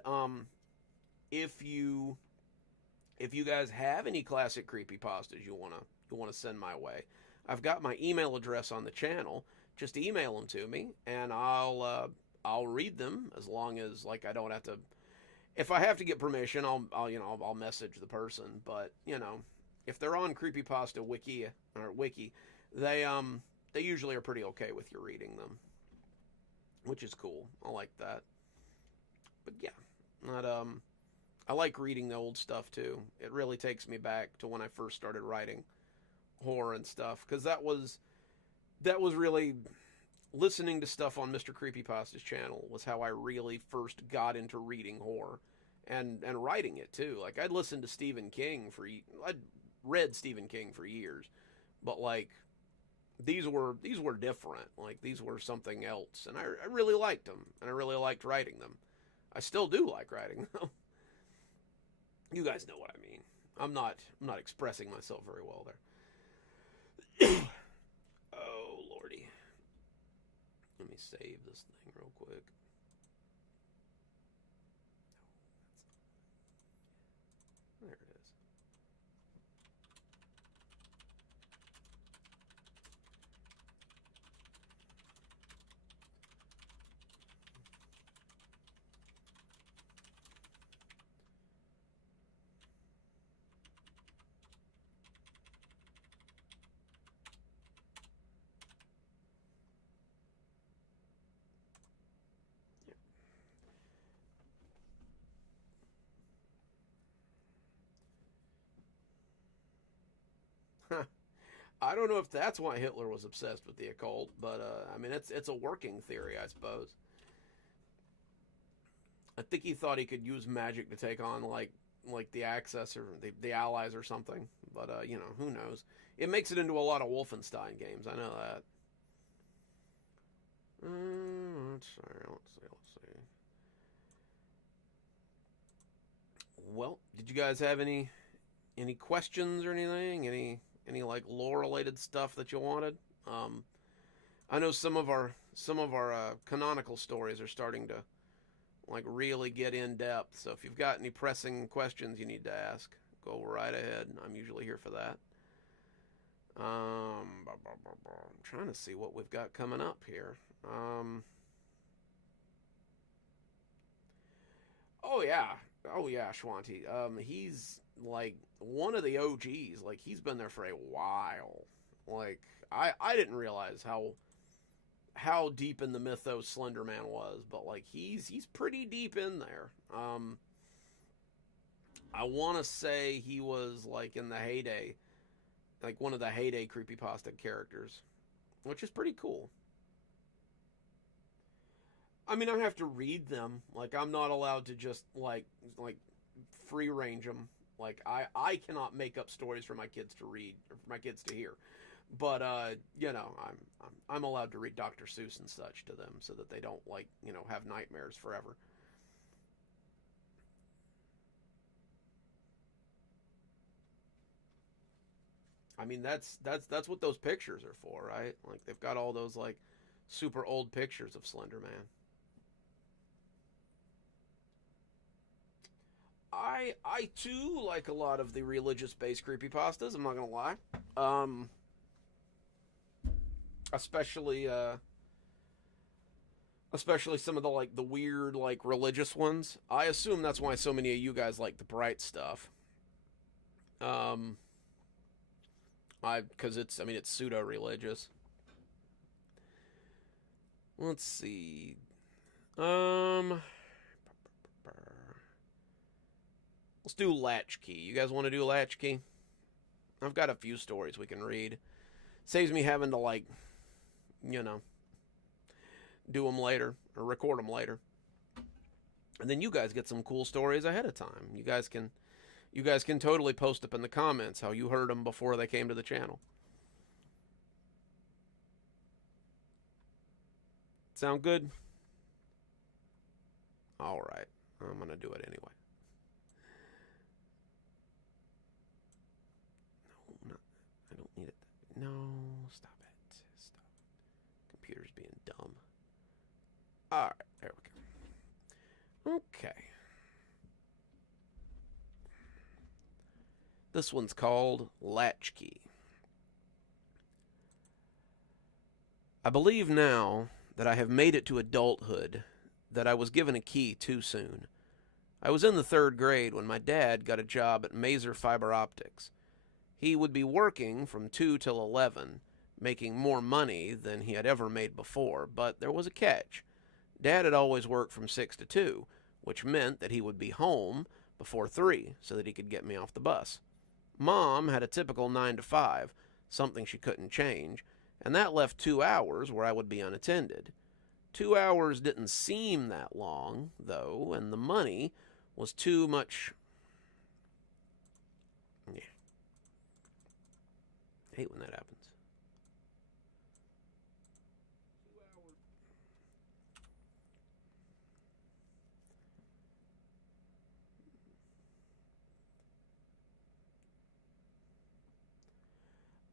if you guys have any classic creepypastas you wanna send my way, I've got my email address on the channel. Just email them to me, and I'll read them as long as like I don't have to. If I have to get permission, I'll message the person. But if they're on creepypasta wiki, they usually are pretty okay with you reading them, which is cool. I like that. But yeah, not I like reading the old stuff too. It really takes me back to when I first started writing horror and stuff, because that was really listening to stuff on Mr. Creepypasta's channel was how I really first got into reading horror and writing it too. Like I'd listened to I'd read Stephen King for years, but like these were different. Like these were something else, and I really liked them, and I really liked writing them. I still do like writing them. You guys know what I mean. I'm not expressing myself very well there. Oh lordy. Let me save this thing real quick. There it is. I don't know if that's why Hitler was obsessed with the occult, but I mean it's a working theory, I suppose. I think he thought he could use magic to take on like the Axis or the Allies or something. But who knows? It makes it into a lot of Wolfenstein games. I know that. Let's see. Well, did you guys have any questions or anything? Any like lore related stuff that you wanted? I know some of our canonical stories are starting to like really get in depth. So if you've got any pressing questions you need to ask, go right ahead. I'm usually here for that. I'm trying to see what we've got coming up here. Oh yeah, Schwanti. He's like one of the OGs. Like he's been there for a while. Like I didn't realize how deep in the mythos Slender Man was, but like he's pretty deep in there. I want to say he was like in the heyday, like one of the heyday creepypasta characters, which is pretty cool. I mean, I have to read them. Like, I'm not allowed to just like free range them. Like, I cannot make up stories for my kids to read or for my kids to hear. But you know, I'm allowed to read Dr. Seuss and such to them so that they don't like have nightmares forever. I mean, that's what those pictures are for, right? Like they've got all those like super old pictures of Slender Man. I too like a lot of the religious based creepypastas. I'm not gonna lie. Um, especially especially some of the like the weird like religious ones. I assume that's why so many of you guys like the bright stuff. Um, I because it's I mean it's pseudo religious. Let's see. Um, let's do Latchkey. You guys want to do Latchkey? I've got a few stories we can read. Saves me having to like, you know, do them later or record them later. And then you guys get some cool stories ahead of time. You guys can totally post up in the comments how you heard them before they came to the channel. Sound good? All right. I'm going to do it anyway. No, not, I don't need it. No, stop it. Stop. Computer's being dumb. All right, there we go. Okay. This one's called Latchkey. I believe now that I have made it to adulthood that I was given a key too soon. I was in the 3rd grade when my dad got a job at Mazer Fiber Optics. He would be working from 2 till 11, making more money than he had ever made before, but there was a catch. Dad had always worked from 6 to 2, which meant that he would be home before 3 so that he could get me off the bus. Mom had a typical 9 to 5, something she couldn't change, and that left 2 hours where I would be unattended. 2 hours didn't seem that long, though, and the money was too much. Yeah. I hate when that happens.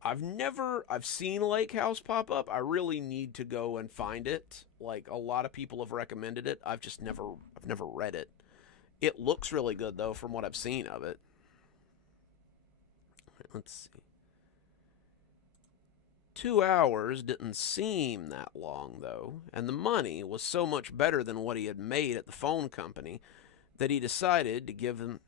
I've seen Lake House pop up. I really need to go and find it. Like a lot of people have recommended it. I've never read it. It looks really good though from what I've seen of it. Let's see. 2 hours didn't seem that long though, and the money was so much better than what he had made at the phone company that he decided to give them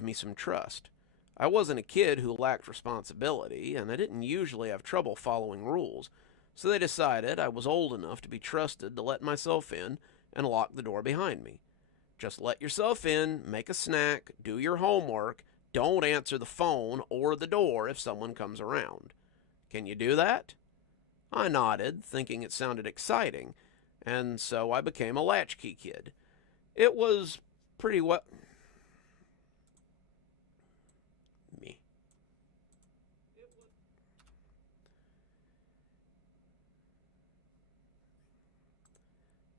me some trust. I wasn't a kid who lacked responsibility, and I didn't usually have trouble following rules, so they decided I was old enough to be trusted to let myself in and lock the door behind me. Just let yourself in, make a snack, do your homework, don't answer the phone or the door if someone comes around. Can you do that? I nodded, thinking it sounded exciting, and so I became a latchkey kid. It was pretty well. Me.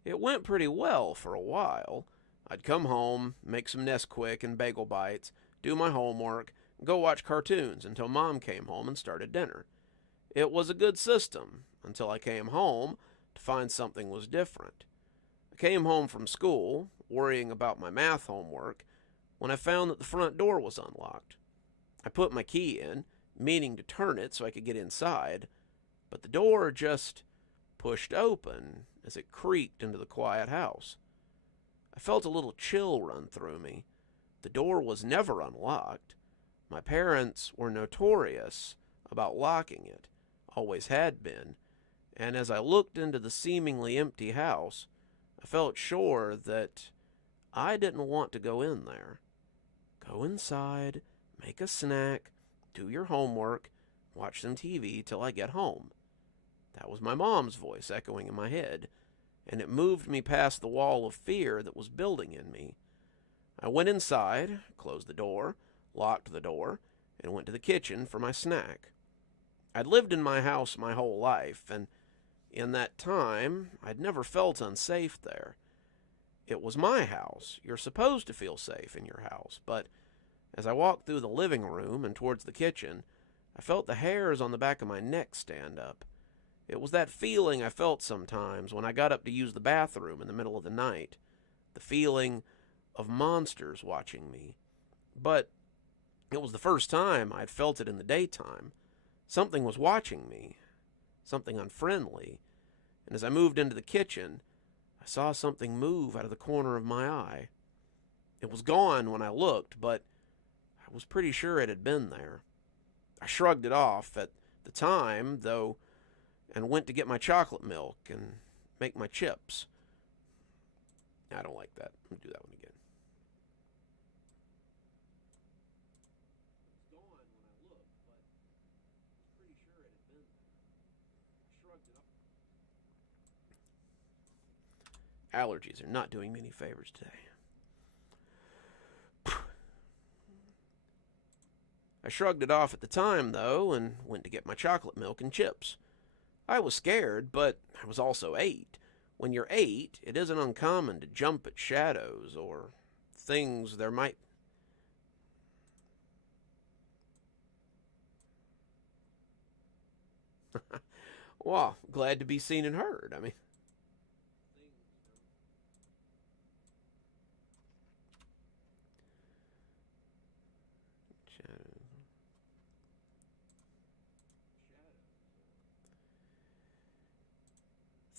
It went pretty well for a while. I'd come home, make some Nesquik and bagel bites, do my homework, go watch cartoons until Mom came home and started dinner. It was a good system until I came home to find something was different. I came home from school, worrying about my math homework, when I found that the front door was unlocked. I put my key in, meaning to turn it so I could get inside, but the door just pushed open as it creaked into the quiet house. I felt a little chill run through me. The door was never unlocked. My parents were notorious about locking it, always had been, and as I looked into the seemingly empty house, I felt sure that I didn't want to go in there. Go inside, make a snack, do your homework, watch some TV till I get home. That was my mom's voice echoing in my head, and it moved me past the wall of fear that was building in me. I went inside, closed the door, locked the door, and went to the kitchen for my snack. I'd lived in my house my whole life, and in that time, I'd never felt unsafe there. It was my house. You're supposed to feel safe in your house, but as I walked through the living room and towards the kitchen, I felt the hairs on the back of my neck stand up. It was that feeling I felt sometimes when I got up to use the bathroom in the middle of the night. The feeling of monsters watching me. But it was the first time I'd felt it in the daytime. Something was watching me. Something unfriendly. And as I moved into the kitchen, I saw something move out of the corner of my eye. It was gone when I looked, but I was pretty sure it had been there. I shrugged it off at the time, though, and went to get my chocolate milk and make my chips. I don't like that. I'll do that one again. It was gone when I looked, but I was pretty sure it had been there. I shrugged it off. Allergies are not doing me any favors today. I shrugged it off at the time, though, and went to get my chocolate milk and chips. I was scared, but I was also 8. When you're 8, it isn't uncommon to jump at shadows or things there might... Well, glad to be seen and heard. I mean...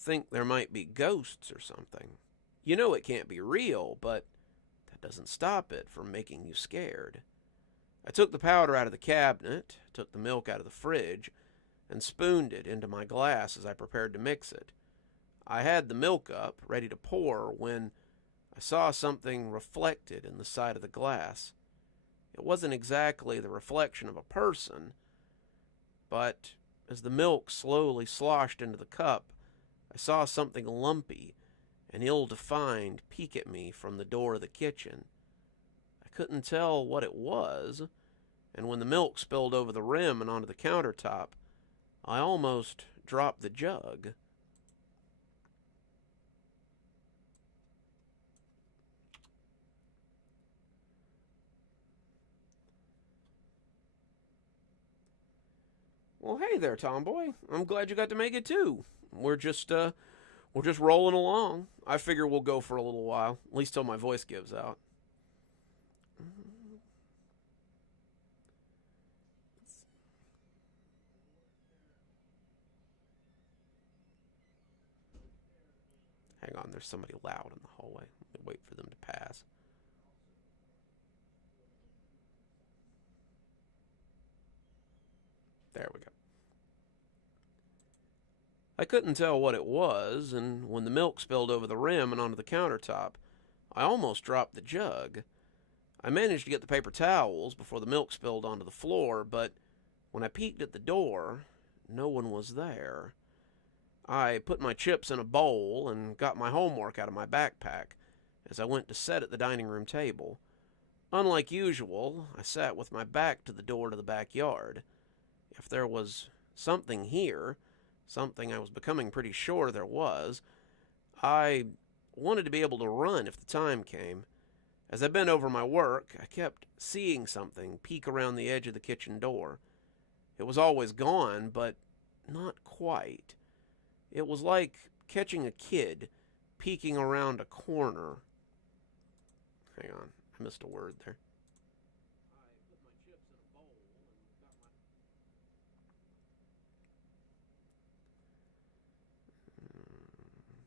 think there might be ghosts or something. You know it can't be real, but that doesn't stop it from making you scared. I took the powder out of the cabinet, took the milk out of the fridge, and spooned it into my glass as I prepared to mix it. I had the milk up, ready to pour, when I saw something reflected in the side of the glass. It wasn't exactly the reflection of a person, but as the milk slowly sloshed into the cup, I saw something lumpy and ill-defined peek at me from the door of the kitchen. I couldn't tell what it was, and when the milk spilled over the rim and onto the countertop, I almost dropped the jug. Well, hey there, Tomboy. I'm glad you got to make it too. We're just rolling along. I figure we'll go for a little while, at least till my voice gives out. Hang on, there's somebody loud in the hallway. Let me wait for them to pass. There we go. I couldn't tell what it was, and when the milk spilled over the rim and onto the countertop, I almost dropped the jug. I managed to get the paper towels before the milk spilled onto the floor, but when I peeked at the door, no one was there. I put my chips in a bowl and got my homework out of my backpack as I went to set at the dining room table. Unlike usual, I sat with my back to the door to the backyard. If there was something here, something I was becoming pretty sure there was, I wanted to be able to run if the time came. As I bent over my work, I kept seeing something peek around the edge of the kitchen door. It was always gone, but not quite. It was like catching a kid peeking around a corner. Hang on, I missed a word there. I put my chips in a bowl and got my...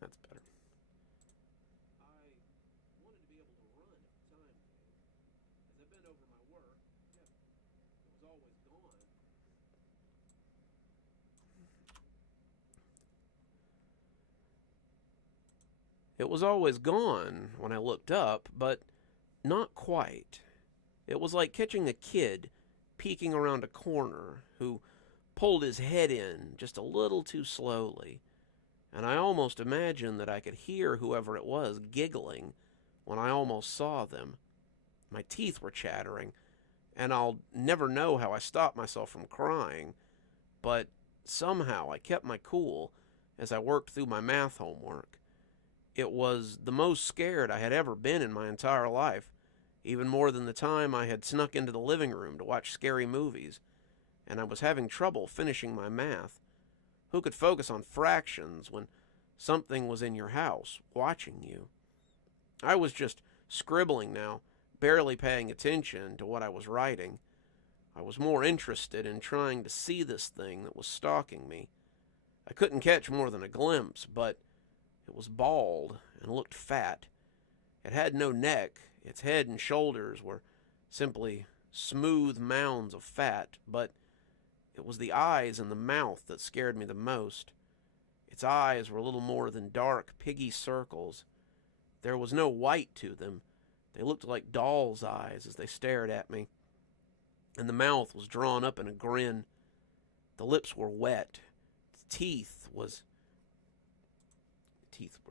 That's better. I wanted to be able to run if the time came. It was always gone when I looked up, but not quite. It was like catching a kid peeking around a corner who pulled his head in just a little too slowly, and I almost imagined that I could hear whoever it was giggling when I almost saw them. My teeth were chattering, and I'll never know how I stopped myself from crying, but somehow I kept my cool as I worked through my math homework. It was the most scared I had ever been in my entire life, even more than the time I had snuck into the living room to watch scary movies, and I was having trouble finishing my math. Who could focus on fractions when something was in your house, watching you? I was just scribbling now, barely paying attention to what I was writing. I was more interested in trying to see this thing that was stalking me. I couldn't catch more than a glimpse, but it was bald and looked fat. It had no neck. Its head and shoulders were simply smooth mounds of fat, but it was the eyes and the mouth that scared me the most. Its eyes were little more than dark, piggy circles. There was no white to them. They looked like doll's eyes as they stared at me. And the mouth was drawn up in a grin. The lips were wet. The teeth were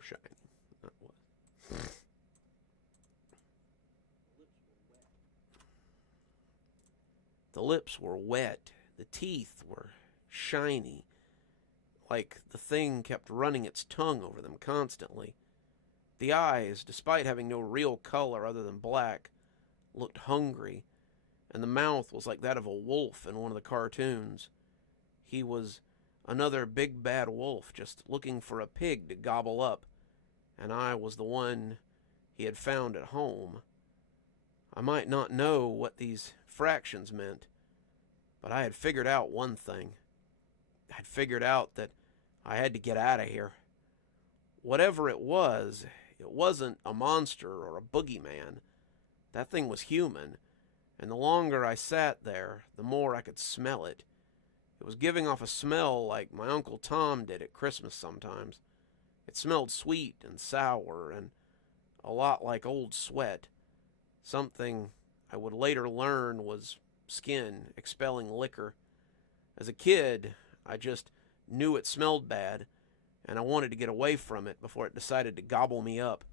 shiny. That was. The lips were wet. The teeth were shiny, like the thing kept running its tongue over them constantly. The eyes, despite having no real color other than black, looked hungry, and the mouth was like that of a wolf in one of the cartoons. He was another big bad wolf just looking for a pig to gobble up, and I was the one he had found at home. I might not know what these fractions meant, but I had figured out one thing. I'd figured out that I had to get out of here. Whatever it wasn't a monster or a boogeyman. That thing was human, and the longer I sat there, the more I could smell it. It was giving off a smell like my Uncle Tom did at Christmas sometimes. It smelled sweet and sour and a lot like old sweat. Something I would later learn was skin expelling liquor. As a kid, I just knew it smelled bad, and I wanted to get away from it before it decided to gobble me up.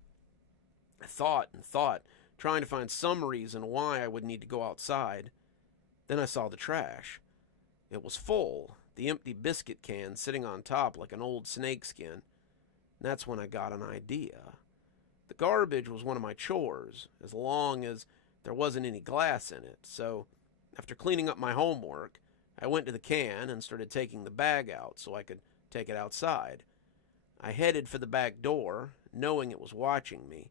I thought and thought, trying to find some reason why I would need to go outside. Then I saw the trash. It was full, the empty biscuit can sitting on top like an old snakeskin. And that's when I got an idea. The garbage was one of my chores, as long as there wasn't any glass in it, so after cleaning up my homework, I went to the can and started taking the bag out so I could take it outside. I headed for the back door, knowing it was watching me,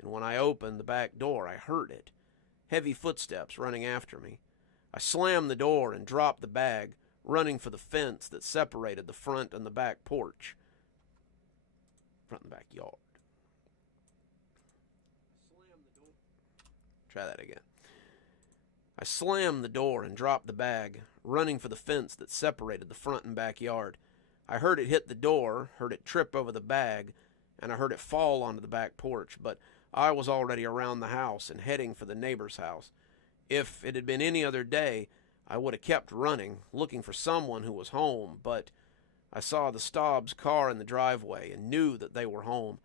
and when I opened the back door, I heard it, heavy footsteps running after me. I slammed the door and dropped the bag, running for the fence that separated the front and the back porch. Front and backyard. Try that again. I slammed the door and dropped the bag, running for the fence that separated the front and backyard. I heard it hit the door, heard it trip over the bag, and I heard it fall onto the back porch, but I was already around the house and heading for the neighbor's house. If it had been any other day, I would have kept running, looking for someone who was home, but I saw the Staub's car in the driveway and knew that they were home.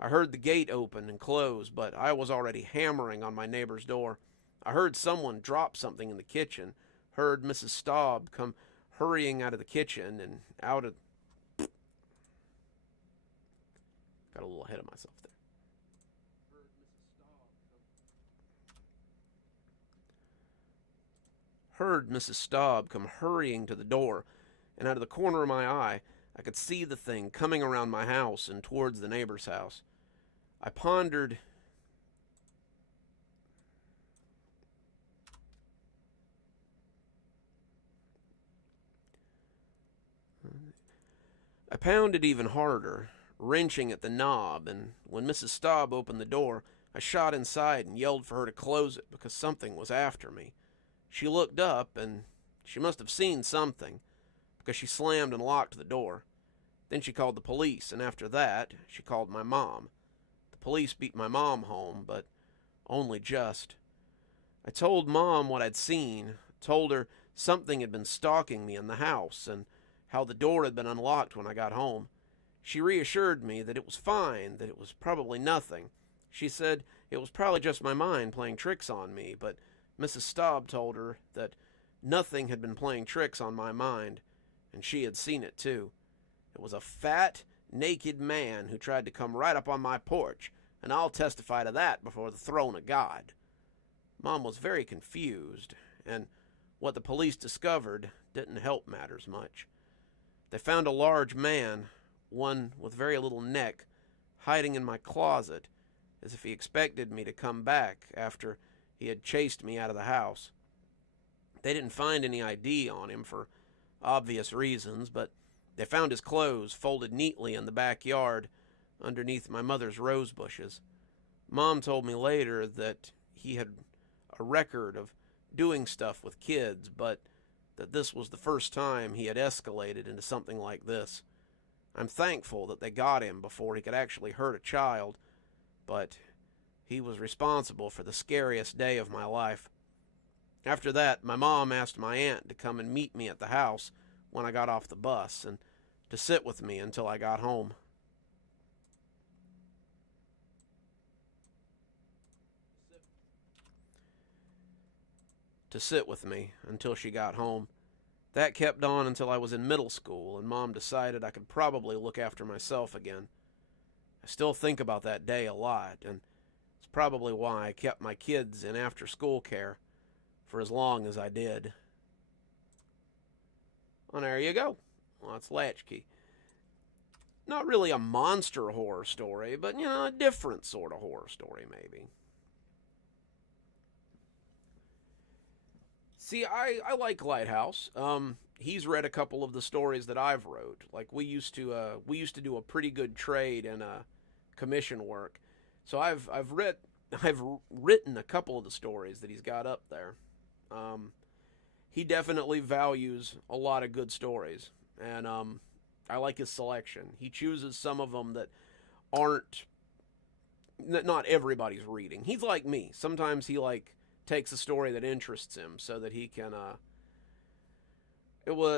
I heard the gate open and close, but I was already hammering on my neighbor's door. I heard someone drop something in the kitchen, heard Mrs. Staub come hurrying out of the kitchen and out of... Got a little ahead of myself there. Heard Mrs. Staub come hurrying to the door, and out of the corner of my eye, I could see the thing coming around my house and towards the neighbor's house. I pondered... I pounded even harder, wrenching at the knob, and when Mrs. Staub opened the door, I shot inside and yelled for her to close it because something was after me. She looked up, and she must have seen something, because she slammed and locked the door. Then she called the police, and after that, she called my mom. The police beat my mom home, but only just. I told Mom what I'd seen, told her something had been stalking me in the house, and how the door had been unlocked when I got home. She reassured me that it was fine, that it was probably nothing. She said it was probably just my mind playing tricks on me, but Mrs. Staub told her that nothing had been playing tricks on my mind, and she had seen it too. It was a fat, naked man who tried to come right up on my porch, and I'll testify to that before the throne of God. Mom was very confused, and what the police discovered didn't help matters much. They found a large man, one with very little neck, hiding in my closet, as if he expected me to come back after he had chased me out of the house. They didn't find any ID on him for obvious reasons, but they found his clothes folded neatly in the backyard underneath my mother's rose bushes. Mom told me later that he had a record of doing stuff with kids, but that this was the first time he had escalated into something like this. I'm thankful that they got him before he could actually hurt a child, but he was responsible for the scariest day of my life. After that, my mom asked my aunt to come and meet me at the house when I got off the bus and to sit with me until I got home. To sit with me until she got home. That kept on until I was in middle school, and Mom decided I could probably look after myself again. I still think about that day a lot, and it's probably why I kept my kids in after-school care for as long as I did. Well, there you go. Well, that's Latchkey. Not really a monster horror story, but, a different sort of horror story, maybe. See, I like Lighthouse. He's read a couple of the stories that I've wrote. Like we used to do a pretty good trade in commission work. So I've written a couple of the stories that he's got up there. He definitely values a lot of good stories, and I like his selection. He chooses some of them that aren't not everybody's reading. He's like me. Sometimes he takes a story that interests him so that he can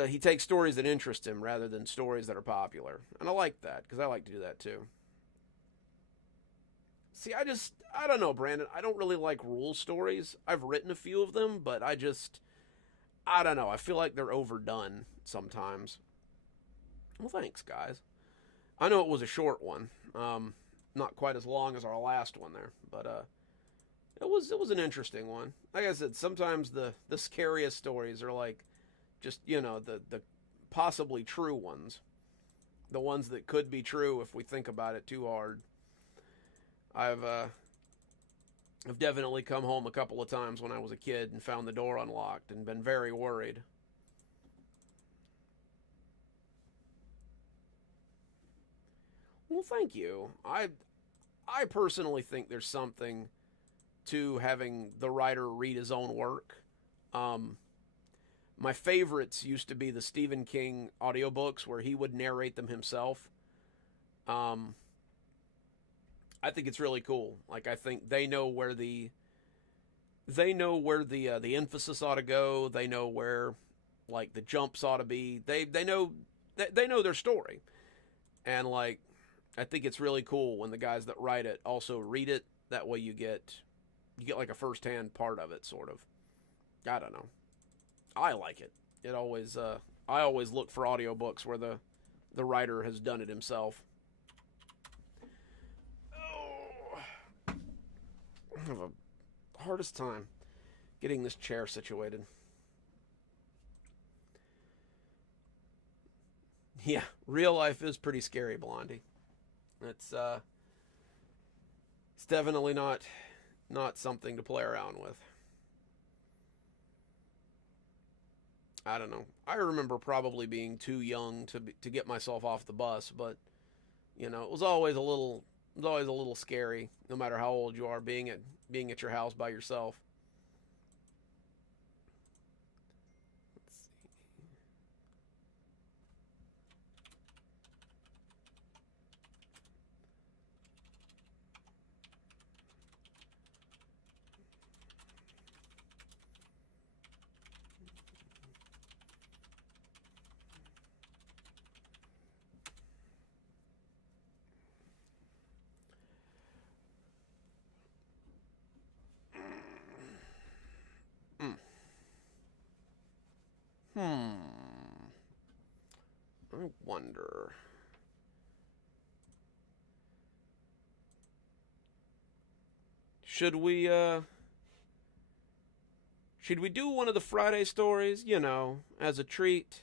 he takes stories that interest him rather than stories that are popular. And I like that because I like to do that too. See, I don't know, Brandon. I don't really like rule stories. I've written a few of them, but I don't know. I feel like they're overdone sometimes. Well, thanks, guys. I know it was a short one. Not quite as long as our last one there, but it was an interesting one. Like I said, sometimes the scariest stories are like just, the possibly true ones. The ones that could be true if we think about it too hard. I've definitely come home a couple of times when I was a kid and found the door unlocked and been very worried. Well, thank you. I personally think there's something to having the writer read his own work. My favorites used to be the Stephen King audiobooks where he would narrate them himself. I think it's really cool. Like, I think they know where the emphasis ought to go. They know where the jumps ought to be. They know their story. And I think it's really cool when the guys that write it also read it. That way you get like a first-hand part of it, sort of. I don't know. I like it. I always look for audiobooks where the writer has done it himself. Oh, I have a hardest time getting this chair situated. Yeah, real life is pretty scary, Blondie. It's definitely not something to play around with. I don't know. I remember probably being too young to get myself off the bus, but it was always a little scary, no matter how old you are, being at your house by yourself. Let's see. wonder. Should we do one of the Friday stories, you know, as a treat?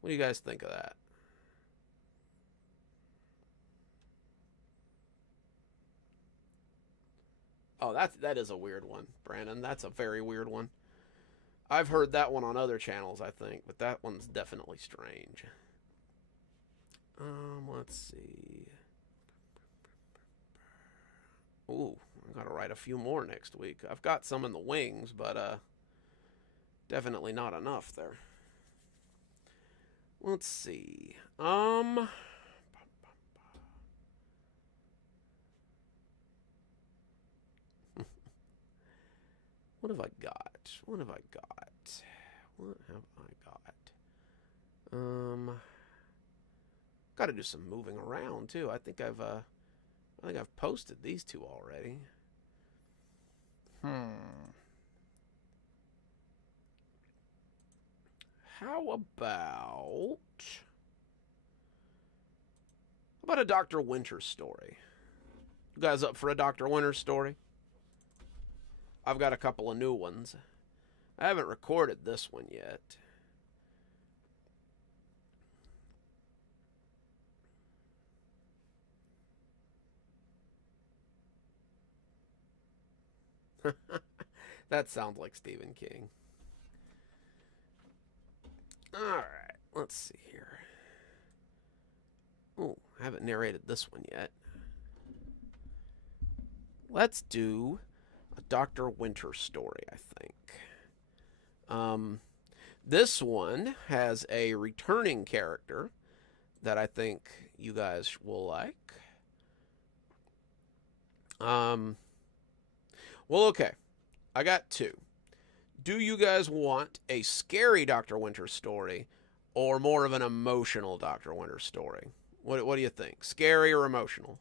What do you guys think of that? Oh, that is a weird one, Brandon. That's a very weird one. I've heard that one on other channels, I think, but that one's definitely strange. Let's see. Ooh, I gotta write a few more next week. I've got some in the wings, but definitely not enough there. Let's see. What have I got? What have I got? What have I got? Got to do some moving around too. I think I've posted these two already. How about a Dr. Winter story? You guys up for a Dr. Winter story? I've got a couple of new ones. I haven't recorded this one yet. That sounds like Stephen King. Alright, let's see here. Oh, I haven't narrated this one yet. Let's do a Dr. Winter story, I think. This one has a returning character that I think you guys will like. Well, okay. I got two. Do you guys want a scary Dr. Winter story or more of an emotional Dr. Winter story? What do you think? Scary or emotional?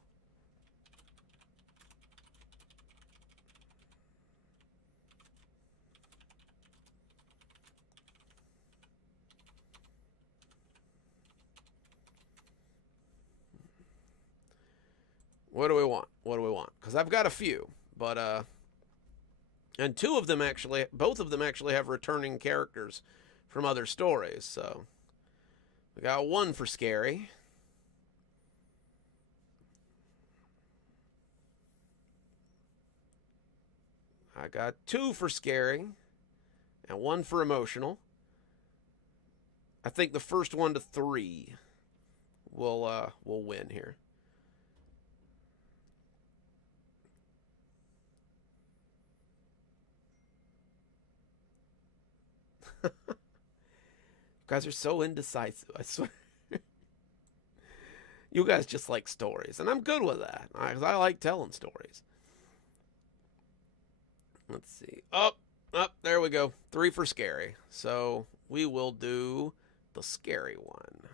What do we want? What do we want? Because I've got a few, but and both of them actually have returning characters from other stories. So we got one for scary. I got two for scary, and one for emotional. I think the first one to three will win here. You guys are so indecisive. I swear. You guys just like stories, and I'm good with that because I like telling stories. Let's see. There we go. Three for scary. So we will do the scary one.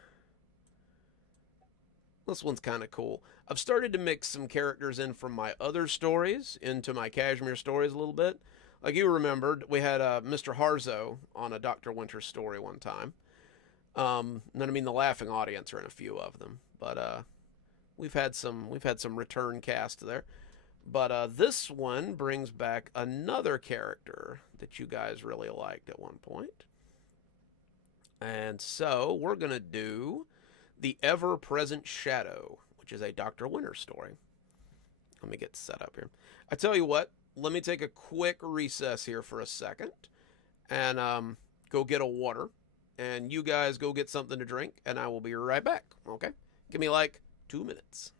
This one's kind of cool. I've started to mix some characters in from my other stories into my Kashmir stories a little bit. Like you remembered, we had Mr. Harzo on a Dr. Winter story one time. And then I mean the laughing audience are in a few of them, but we've had some return cast there. But this one brings back another character that you guys really liked at one point. And so we're going to do The Ever Present Shadow, which is a Dr. Winter story. Let me get set up here. I tell you what, let me take a quick recess here for a second and go get a water. And you guys go get something to drink, and I will be right back, okay? Give me like 2 minutes.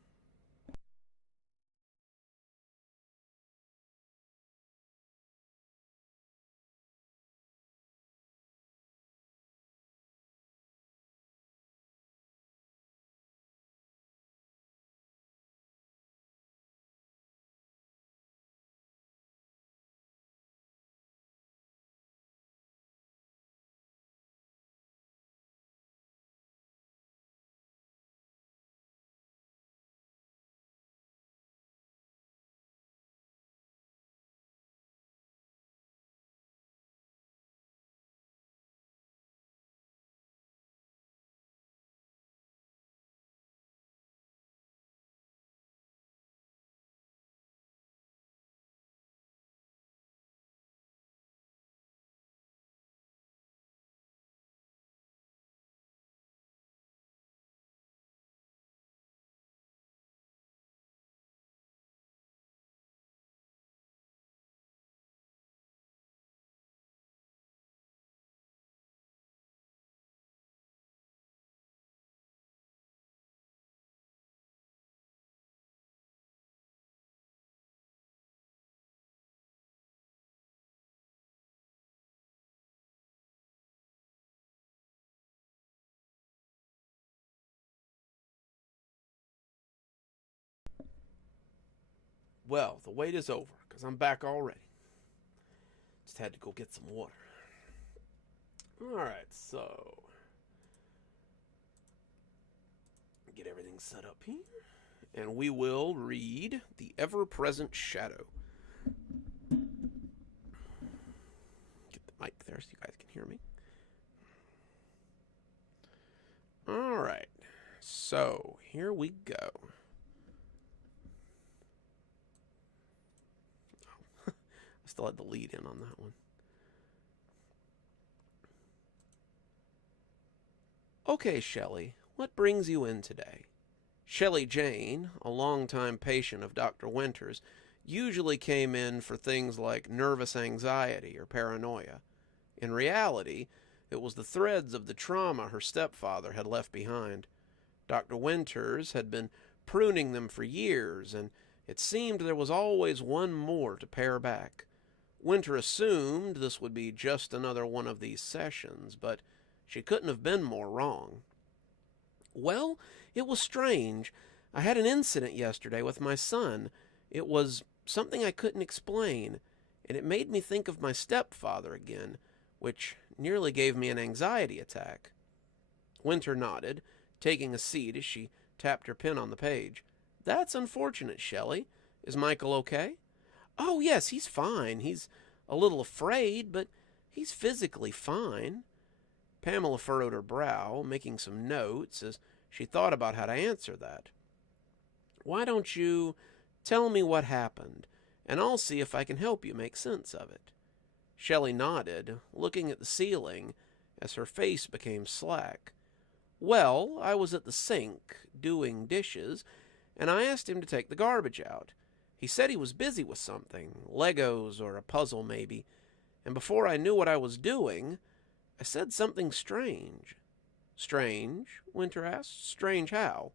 Well, the wait is over, because I'm back already. Just had to go get some water. Alright, so... get everything set up here. And we will read The Ever-Present Shadow. Get the mic there so you guys can hear me. Alright, so here we go. I still had the lead in on that one. Okay, Shelley, what brings you in today? Shelley Jane, a longtime patient of Dr. Winters, usually came in for things like nervous anxiety or paranoia. In reality, it was the threads of the trauma her stepfather had left behind. Dr. Winters had been pruning them for years, and it seemed there was always one more to pare back. Winter assumed this would be just another one of these sessions, but she couldn't have been more wrong. Well, it was strange. I had an incident yesterday with my son. It was something I couldn't explain, and it made me think of my stepfather again, which nearly gave me an anxiety attack. Winter nodded, taking a seat as she tapped her pen on the page. That's unfortunate, Shelley. Is Michael okay? Oh, yes, he's fine. He's a little afraid, but he's physically fine. Pamela furrowed her brow, making some notes as she thought about how to answer that. Why don't you tell me what happened, and I'll see if I can help you make sense of it. Shelley nodded, looking at the ceiling as her face became slack. Well, I was at the sink, doing dishes, and I asked him to take the garbage out. He said he was busy with something, Legos or a puzzle maybe, and before I knew what I was doing, I said something strange. Strange? Winter asked. Strange how?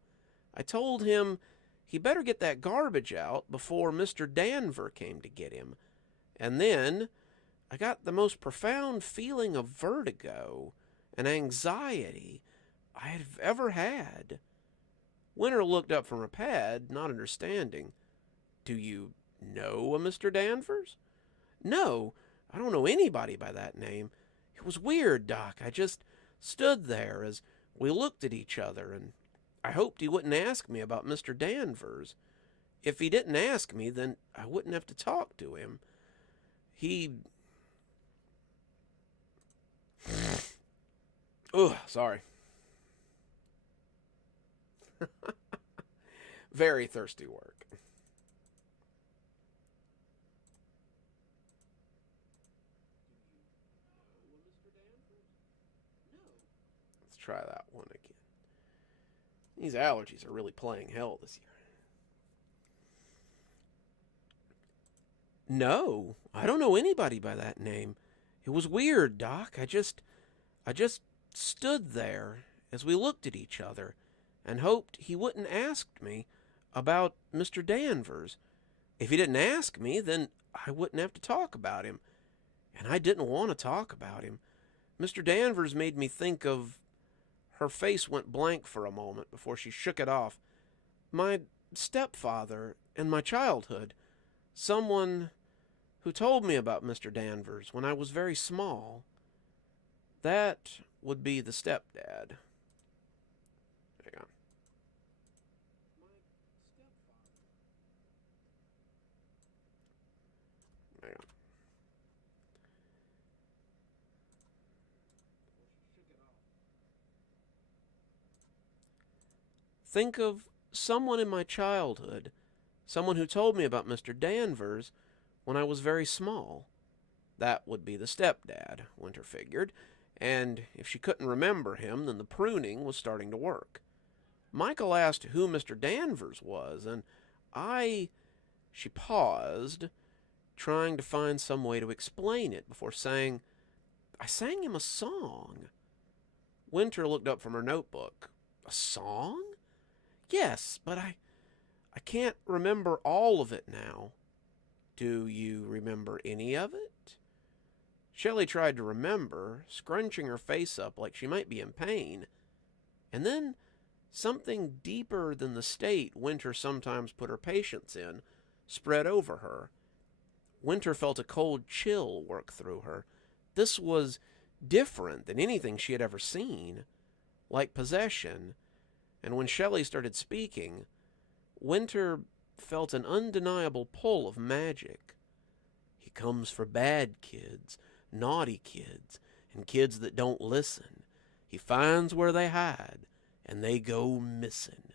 I told him he better get that garbage out before Mr. Danver came to get him. And then I got the most profound feeling of vertigo and anxiety I have ever had. Winter looked up from her pad, not understanding. Do you know a Mr. Danvers? No, I don't know anybody by that name. It was weird, Doc. I just stood there as we looked at each other, and I hoped he wouldn't ask me about Mr. Danvers. If he didn't ask me, then I wouldn't have to talk to him. Sorry. Very thirsty work. Let's try that one again. These allergies are really playing hell this year. No, I don't know anybody by that name. It was weird, Doc. I just stood there as we looked at each other and hoped he wouldn't ask me about Mr. Danvers. If he didn't ask me, then I wouldn't have to talk about him. And I didn't want to talk about him. Mr. Danvers made me think of... Her face went blank for a moment before she shook it off. My stepfather and my childhood. Someone who told me about Mr. Danvers when I was very small. That would be the stepdad. Hang on. Hang on. Think of someone in my childhood, someone who told me about Mr. Danvers when I was very small. That would be the stepdad, Winter figured, and if she couldn't remember him, then the pruning was starting to work. Michael asked who Mr. Danvers was, and she paused, trying to find some way to explain it before saying, I sang him a song. Winter looked up from her notebook. A song? Yes, but I can't remember all of it now. Do you remember any of it? Shelley tried to remember, scrunching her face up like she might be in pain. And then something deeper than the state Winter sometimes put her patients in spread over her. Winter felt a cold chill work through her. This was different than anything she had ever seen, like possession. And when Shelley started speaking, Winter felt an undeniable pull of magic. He comes for bad kids, naughty kids, and kids that don't listen. He finds where they hide, and they go missing.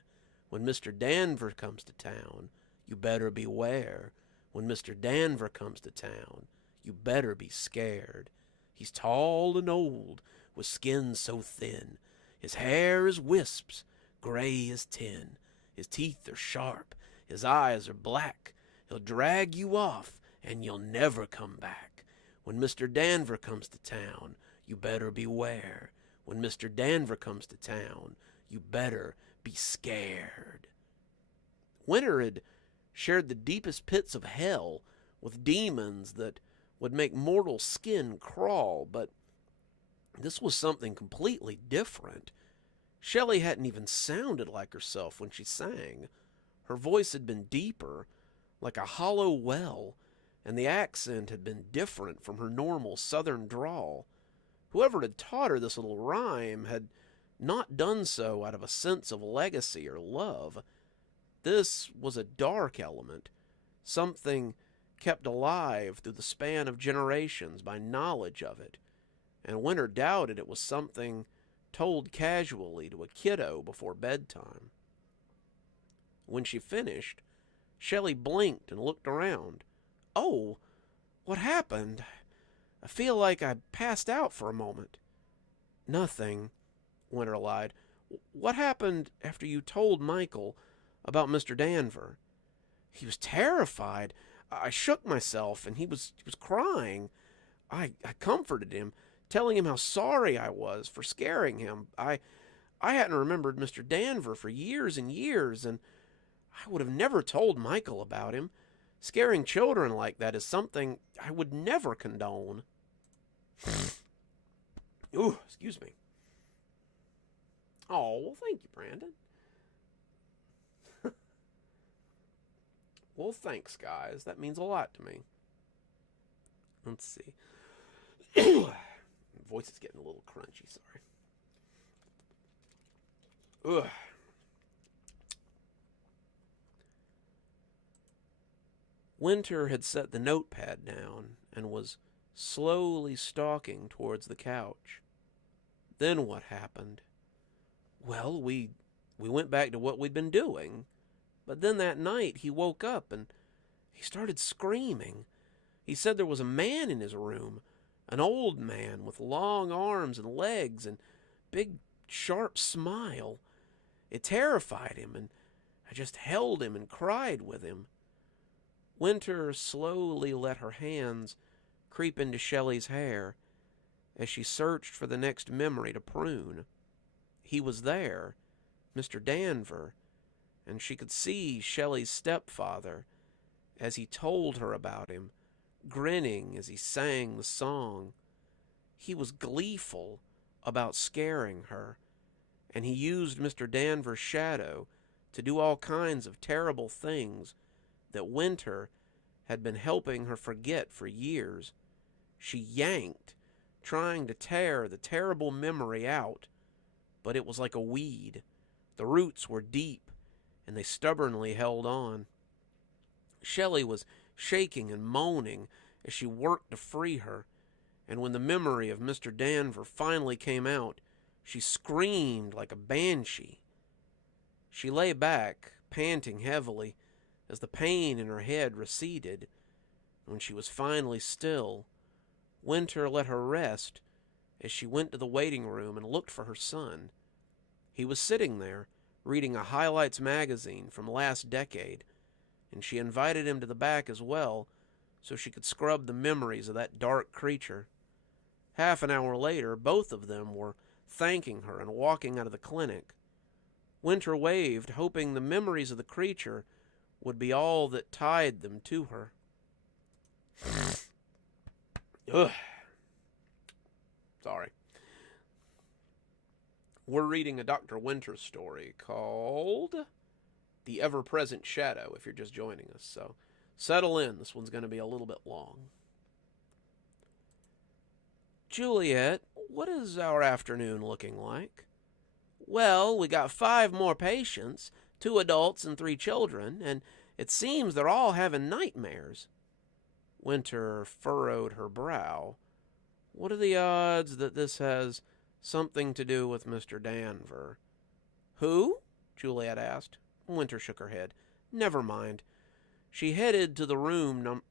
When Mr. Danver comes to town, you better beware. When Mr. Danver comes to town, you better be scared. He's tall and old, with skin so thin. His hair is wisps, gray as tin. His teeth are sharp, his eyes are black. He'll drag you off, and you'll never come back. When Mr. Danver comes to town, you better beware. When Mr. Danver comes to town, you better be scared. Winter had shared the deepest pits of hell with demons that would make mortal skin crawl, but this was something completely different. Shelley hadn't even sounded like herself when she sang. Her voice had been deeper, like a hollow well, and the accent had been different from her normal southern drawl. Whoever had taught her this little rhyme had not done so out of a sense of legacy or love. This was a dark element, something kept alive through the span of generations by knowledge of it, and Winter doubted it was something told casually to a kiddo before bedtime. When she finished, Shelley blinked and looked around. "Oh, what happened? I feel like I passed out for a moment." "Nothing," Winter lied. "What happened after you told Michael about Mr. Danver?" "He was terrified. I shook myself, and he was crying. I comforted him, telling him how sorry I was for scaring him. I hadn't remembered Mr. Danver for years and years, and I would have never told Michael about him. Scaring children like that is something I would never condone." Ooh, excuse me. Oh, well, thank you, Brandon. Well, thanks, guys. That means a lot to me. Let's see. Voice is getting a little crunchy, sorry. Ugh. Winter had set the notepad down and was slowly stalking towards the couch. Then what happened? Well, we went back to what we'd been doing. But then that night he woke up and he started screaming. He said there was a man in his room, an old man with long arms and legs and big sharp smile. It terrified him, and I just held him and cried with him. Winter slowly let her hands creep into Shelley's hair as she searched for the next memory to prune. He was there, Mr. Danver, and she could see Shelley's stepfather as he told her about him, grinning as he sang the song. He was gleeful about scaring her, and he used Mr. Danver's shadow to do all kinds of terrible things that Winter had been helping her forget for years. She yanked, trying to tear the terrible memory out, but it was like a weed. The roots were deep, and they stubbornly held on. Shelley was shaking and moaning as she worked to free her, and when the memory of Mr. Danver finally came out, she screamed like a banshee. She lay back, panting heavily, as the pain in her head receded. When she was finally still, Winter let her rest as she went to the waiting room and looked for her son. He was sitting there, reading a highlights magazine from last decade, and she invited him to the back as well so she could scrub the memories of that dark creature. Half an hour later, both of them were thanking her and walking out of the clinic. Winter waved, hoping the memories of the creature would be all that tied them to her. Ugh. Sorry. We're reading a Dr. Winter story called The Ever-Present Shadow, if you're just joining us. So Settle in. This one's going to be a little bit long. Juliet, what is our afternoon looking like? Well, we got 5 more patients, 2 adults and 3 children, and it seems they're all having nightmares. Winter furrowed her brow. What are the odds that this has something to do with Mr. Danver? Who? Juliet asked. Winter shook her head. Never mind. She headed to the room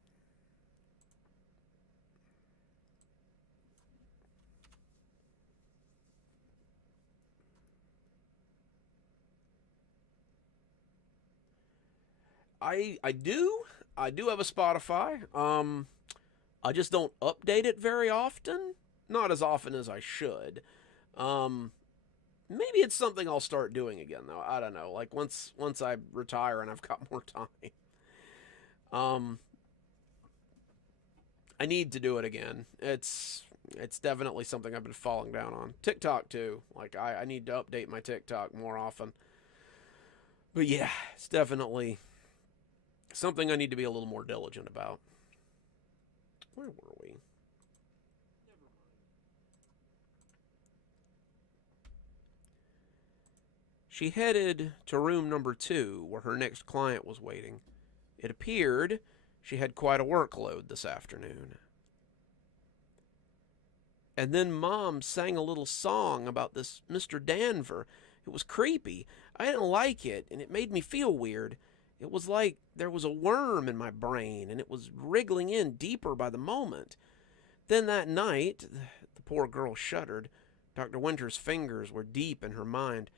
I do have a Spotify. I just don't update it very often. Not as often as I should. Maybe it's something I'll start doing again though. I don't know. Like once I retire and I've got more time. I need to do it again. It's definitely something I've been falling down on. TikTok too. Like I need to update my TikTok more often. But yeah, it's definitely something I need to be a little more diligent about. Where were we? She headed to room number 2, where her next client was waiting. It appeared she had quite a workload this afternoon. And then Mom sang a little song about this Mr. Danver. It was creepy. I didn't like it, and it made me feel weird. It was like there was a worm in my brain, and it was wriggling in deeper by the moment. Then that night, the poor girl shuddered. Dr. Winter's fingers were deep in her mind.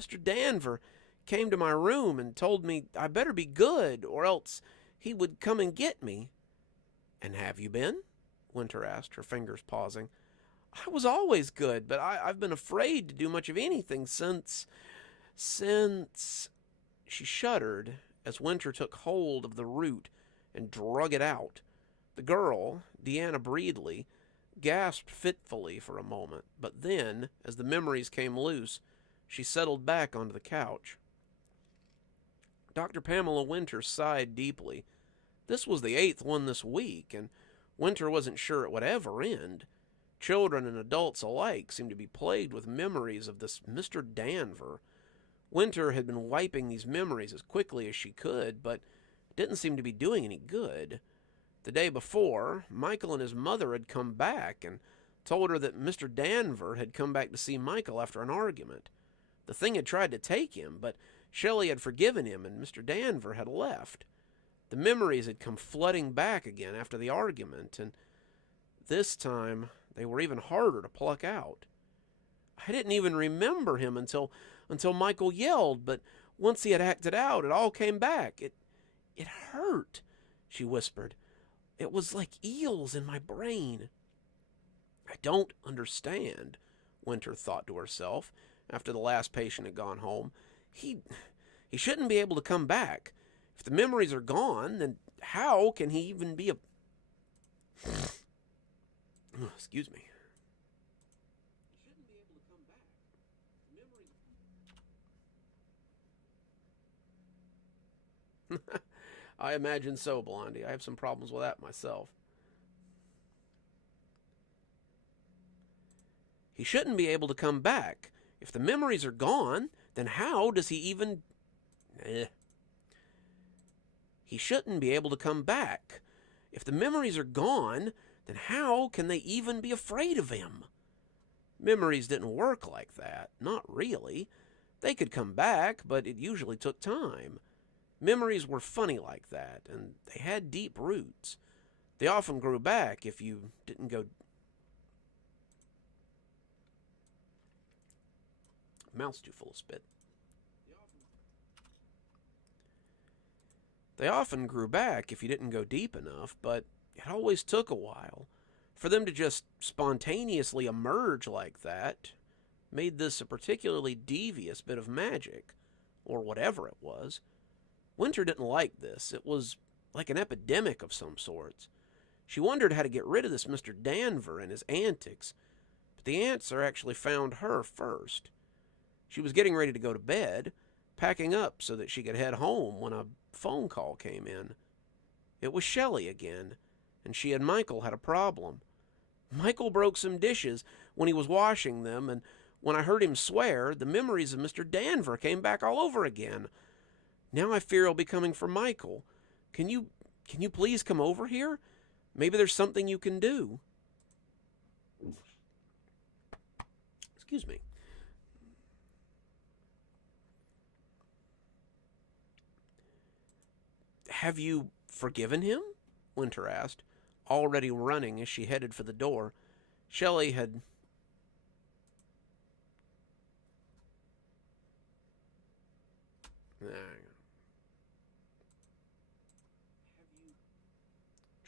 Mr. Danver came to my room and told me I better be good, or else he would come and get me. And have you been? Winter asked, her fingers pausing. I was always good, but I've been afraid to do much of anything since... She shuddered as Winter took hold of the root and drug it out. The girl, Deanna Breedley, gasped fitfully for a moment, but then, as the memories came loose, she settled back onto the couch. Dr. Pamela Winter sighed deeply. This was the 8th one this week, and Winter wasn't sure it would ever end. Children and adults alike seemed to be plagued with memories of this Mr. Danver. Winter had been wiping these memories as quickly as she could, but it didn't seem to be doing any good. The day before, Michael and his mother had come back and told her that Mr. Danver had come back to see Michael after an argument. The thing had tried to take him, but Shelley had forgiven him and Mr. Danver had left. The memories had come flooding back again after the argument, and this time they were even harder to pluck out. I didn't even remember him until Michael yelled, but once he had acted out, it all came back. It hurt, she whispered. It was like eels in my brain. I don't understand, Winter thought to herself after the last patient had gone home. He shouldn't be able to come back. If the memories are gone, then how can he even be a... Excuse me. He shouldn't be able to come back. Memories... I imagine so, Blondie. I have some problems with that myself. He shouldn't be able to come back. If the memories are gone, then how does he even... He shouldn't be able to come back. If the memories are gone, then how can they even be afraid of him? Memories didn't work like that. Not really. They could come back, but it usually took time. Memories were funny like that, and they had deep roots. They often grew back if you didn't go... Mouth's too full of spit. They often grew back if you didn't go deep enough, but it always took a while. For them to just spontaneously emerge like that made this a particularly devious bit of magic, or whatever it was. Winter didn't like this. It was like an epidemic of some sorts. She wondered how to get rid of this Mr. Danver and his antics, but the answer actually found her first. She was getting ready to go to bed, packing up so that she could head home when a phone call came in. It was Shelley again, and she and Michael had a problem. Michael broke some dishes when he was washing them, and when I heard him swear, the memories of Mr. Danver came back all over again. Now I fear he'll be coming for Michael. Can you please come over here? Maybe there's something you can do. Excuse me. Have you forgiven him? Winter asked, already running as she headed for the door. Shelley had...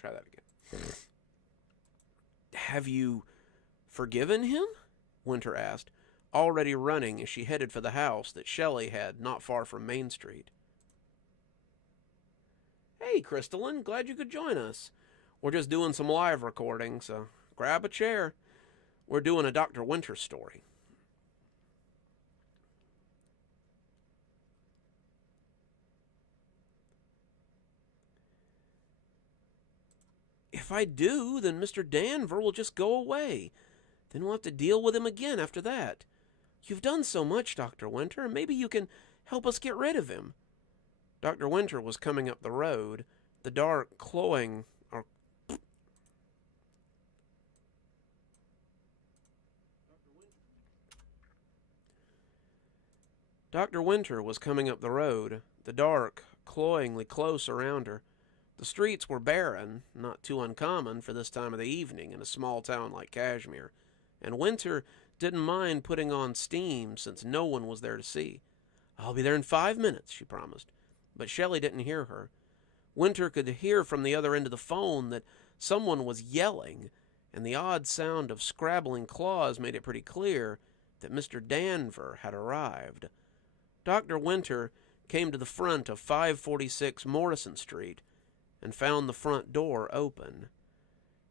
Try that again. Have you forgiven him? Winter asked, already running as she headed for the house that Shelley had not far from Main Street. Hey, Crystalline, glad you could join us. We're just doing some live recording, so grab a chair. We're doing a Dr. Winter story. If I do, then Mr. Danver will just go away. Then we'll have to deal with him again after that. You've done so much, Dr. Winter. Maybe you can help us get rid of him. Dr. Winter was coming up the road, the dark, cloying... Dr. Winter was coming up the road, the dark, cloyingly close around her. The streets were barren, not too uncommon for this time of the evening in a small town like Kashmir, and Winter didn't mind putting on steam since no one was there to see. "I'll be there in 5 minutes," she promised, but Shelley didn't hear her. Winter could hear from the other end of the phone that someone was yelling, and the odd sound of scrabbling claws made it pretty clear that Mr. Danver had arrived. Dr. Winter came to the front of 546 Morrison Street and found the front door open.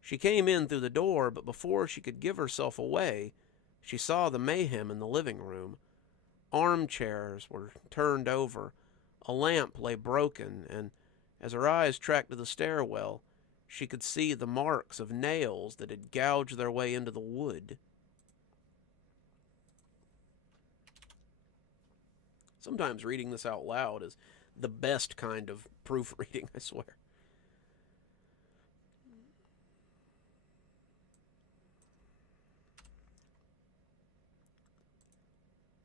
She came in through the door, but before she could give herself away, she saw the mayhem in the living room. Armchairs were turned over, a lamp lay broken, and as her eyes tracked to the stairwell, she could see the marks of nails that had gouged their way into the wood. Sometimes reading this out loud is the best kind of proofreading, I swear.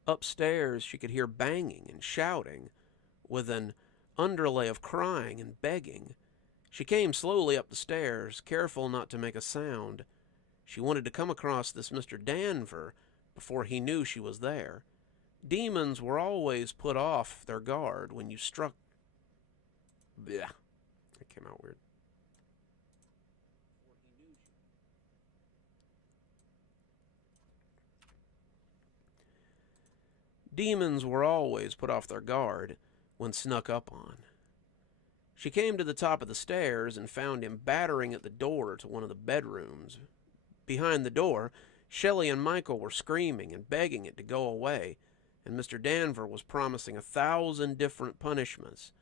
Upstairs, she could hear banging and shouting, with an underlay of crying and begging. She came slowly up the stairs, careful not to make a sound. She wanted to come across this Mr. Danver before he knew she was there. Demons were always put off their guard when you struck... Blech. That came out weird. Demons were always put off their guard when snuck up on. She came to the top of the stairs and found him battering at the door to one of the bedrooms. Behind the door, Shelley and Michael were screaming and begging it to go away, and Mr. Danver was promising 1,000 different punishments.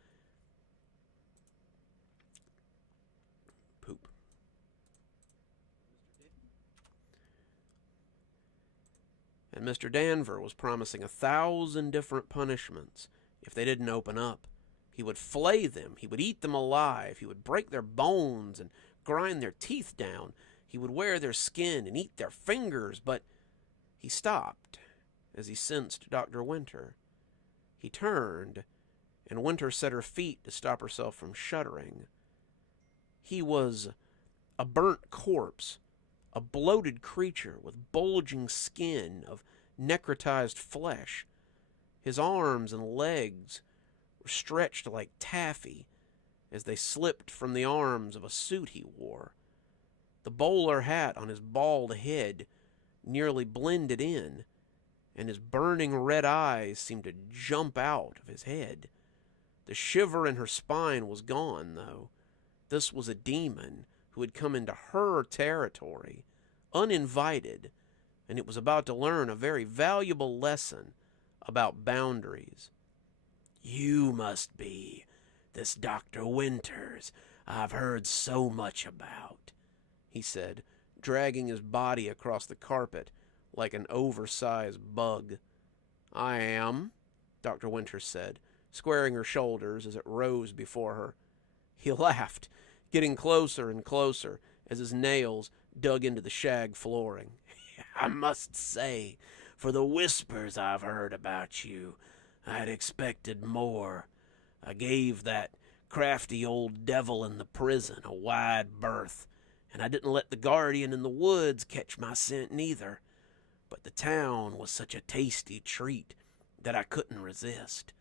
Poop. And Mr. Danver was promising 1,000 different punishments if they didn't open up. He would flay them. He would eat them alive. He would break their bones and grind their teeth down. He would wear their skin and eat their fingers, but he stopped as he sensed Dr. Winter. He turned, and Winter set her feet to stop herself from shuddering. He was a burnt corpse, a bloated creature with bulging skin of necrotized flesh. His arms and legs were stretched like taffy as they slipped from the arms of a suit he wore. The bowler hat on his bald head nearly blended in, and his burning red eyes seemed to jump out of his head. The shiver in her spine was gone, though. This was a demon who had come into her territory, uninvited, and it was about to learn a very valuable lesson about boundaries. "You must be this Dr. Winters I've heard so much about," he said, dragging his body across the carpet like an oversized bug. "I am," Dr. Winters said, squaring her shoulders as it rose before her. He laughed, getting closer and closer as his nails dug into the shag flooring. "I must say, for the whispers I've heard about you, I'd expected more. I gave that crafty old devil in the prison a wide berth, and I didn't let the guardian in the woods catch my scent neither. But the town was such a tasty treat that I couldn't resist.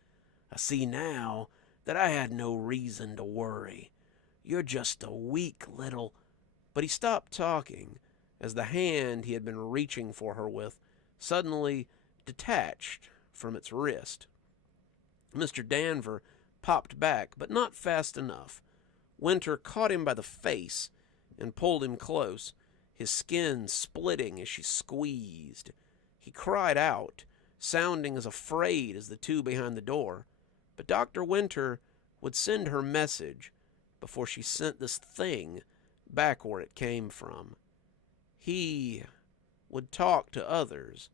I see now that I had no reason to worry. You're just a weak little—" But he stopped talking as the hand he had been reaching for her with suddenly detached from its wrist. Mr. Danver popped back, but not fast enough. Winter caught him by the face and pulled him close, his skin splitting as she squeezed. He cried out, sounding as afraid as the two behind the door. But Dr. Winter would send her message before she sent this thing back where it came from. He would talk to others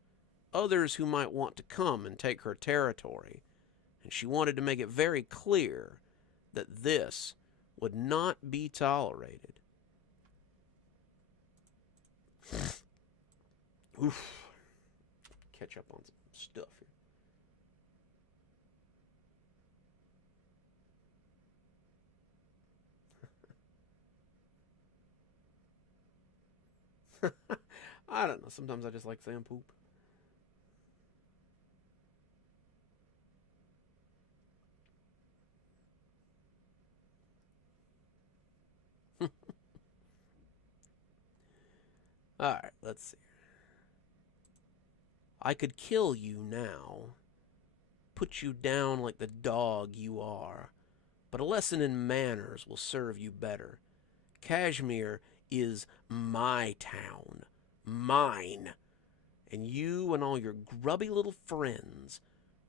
who might want to come and take her territory, and she wanted to make it very clear that this would not be tolerated. Oof. Catch up on some stuff here. I don't know. Sometimes I just like saying poop. All right, let's see. "I could kill you now, put you down like the dog you are, but a lesson in manners will serve you better. Kashmir is my town, mine, and you and all your grubby little friends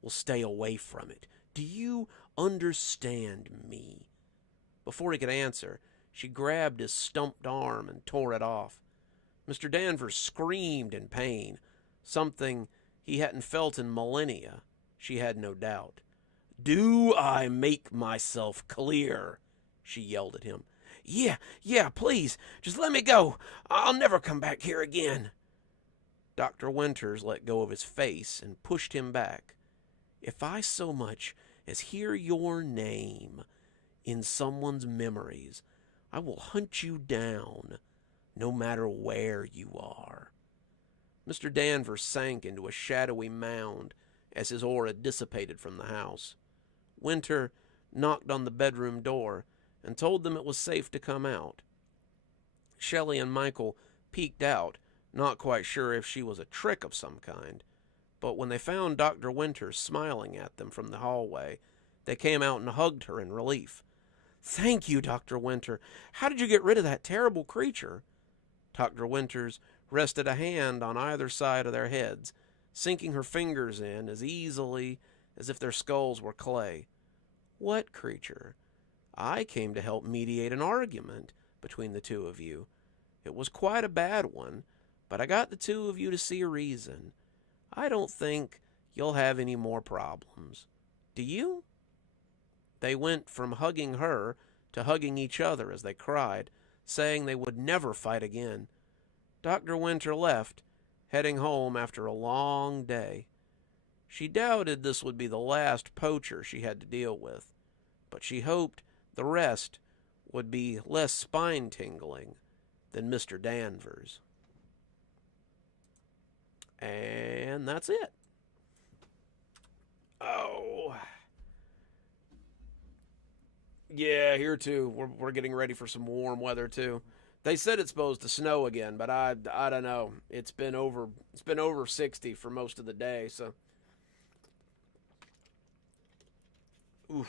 will stay away from it. Do you understand me?" Before he could answer, she grabbed his stumped arm and tore it off. Mr. Danvers screamed in pain, something he hadn't felt in millennia, she had no doubt. "Do I make myself clear?" she yelled at him. Yeah, please, just let me go. I'll never come back here again." Dr. Winters let go of his face and pushed him back. "If I so much as hear your name in someone's memories, I will hunt you down, no matter where you are." Mr. Danvers sank into a shadowy mound as his aura dissipated from the house. Winter knocked on the bedroom door and told them it was safe to come out. Shelley and Michael peeked out, not quite sure if she was a trick of some kind, but when they found Dr. Winters smiling at them from the hallway, they came out and hugged her in relief. "Thank you, Dr. Winter. How did you get rid of that terrible creature?" Dr. Winters rested a hand on either side of their heads, sinking her fingers in as easily as if their skulls were clay. "What creature? I came to help mediate an argument between the two of you. It was quite a bad one, but I got the two of you to see a reason. I don't think you'll have any more problems. Do you?" They went from hugging her to hugging each other as they cried, saying they would never fight again. Dr. Winter left, heading home after a long day. She doubted this would be the last poacher she had to deal with, but she hoped the rest would be less spine-tingling than Mr. Danvers. And that's it. Oh. Yeah, here too. We're getting ready for some warm weather too. They said it's supposed to snow again, but I don't know. It's been over 60 for most of the day, so oof.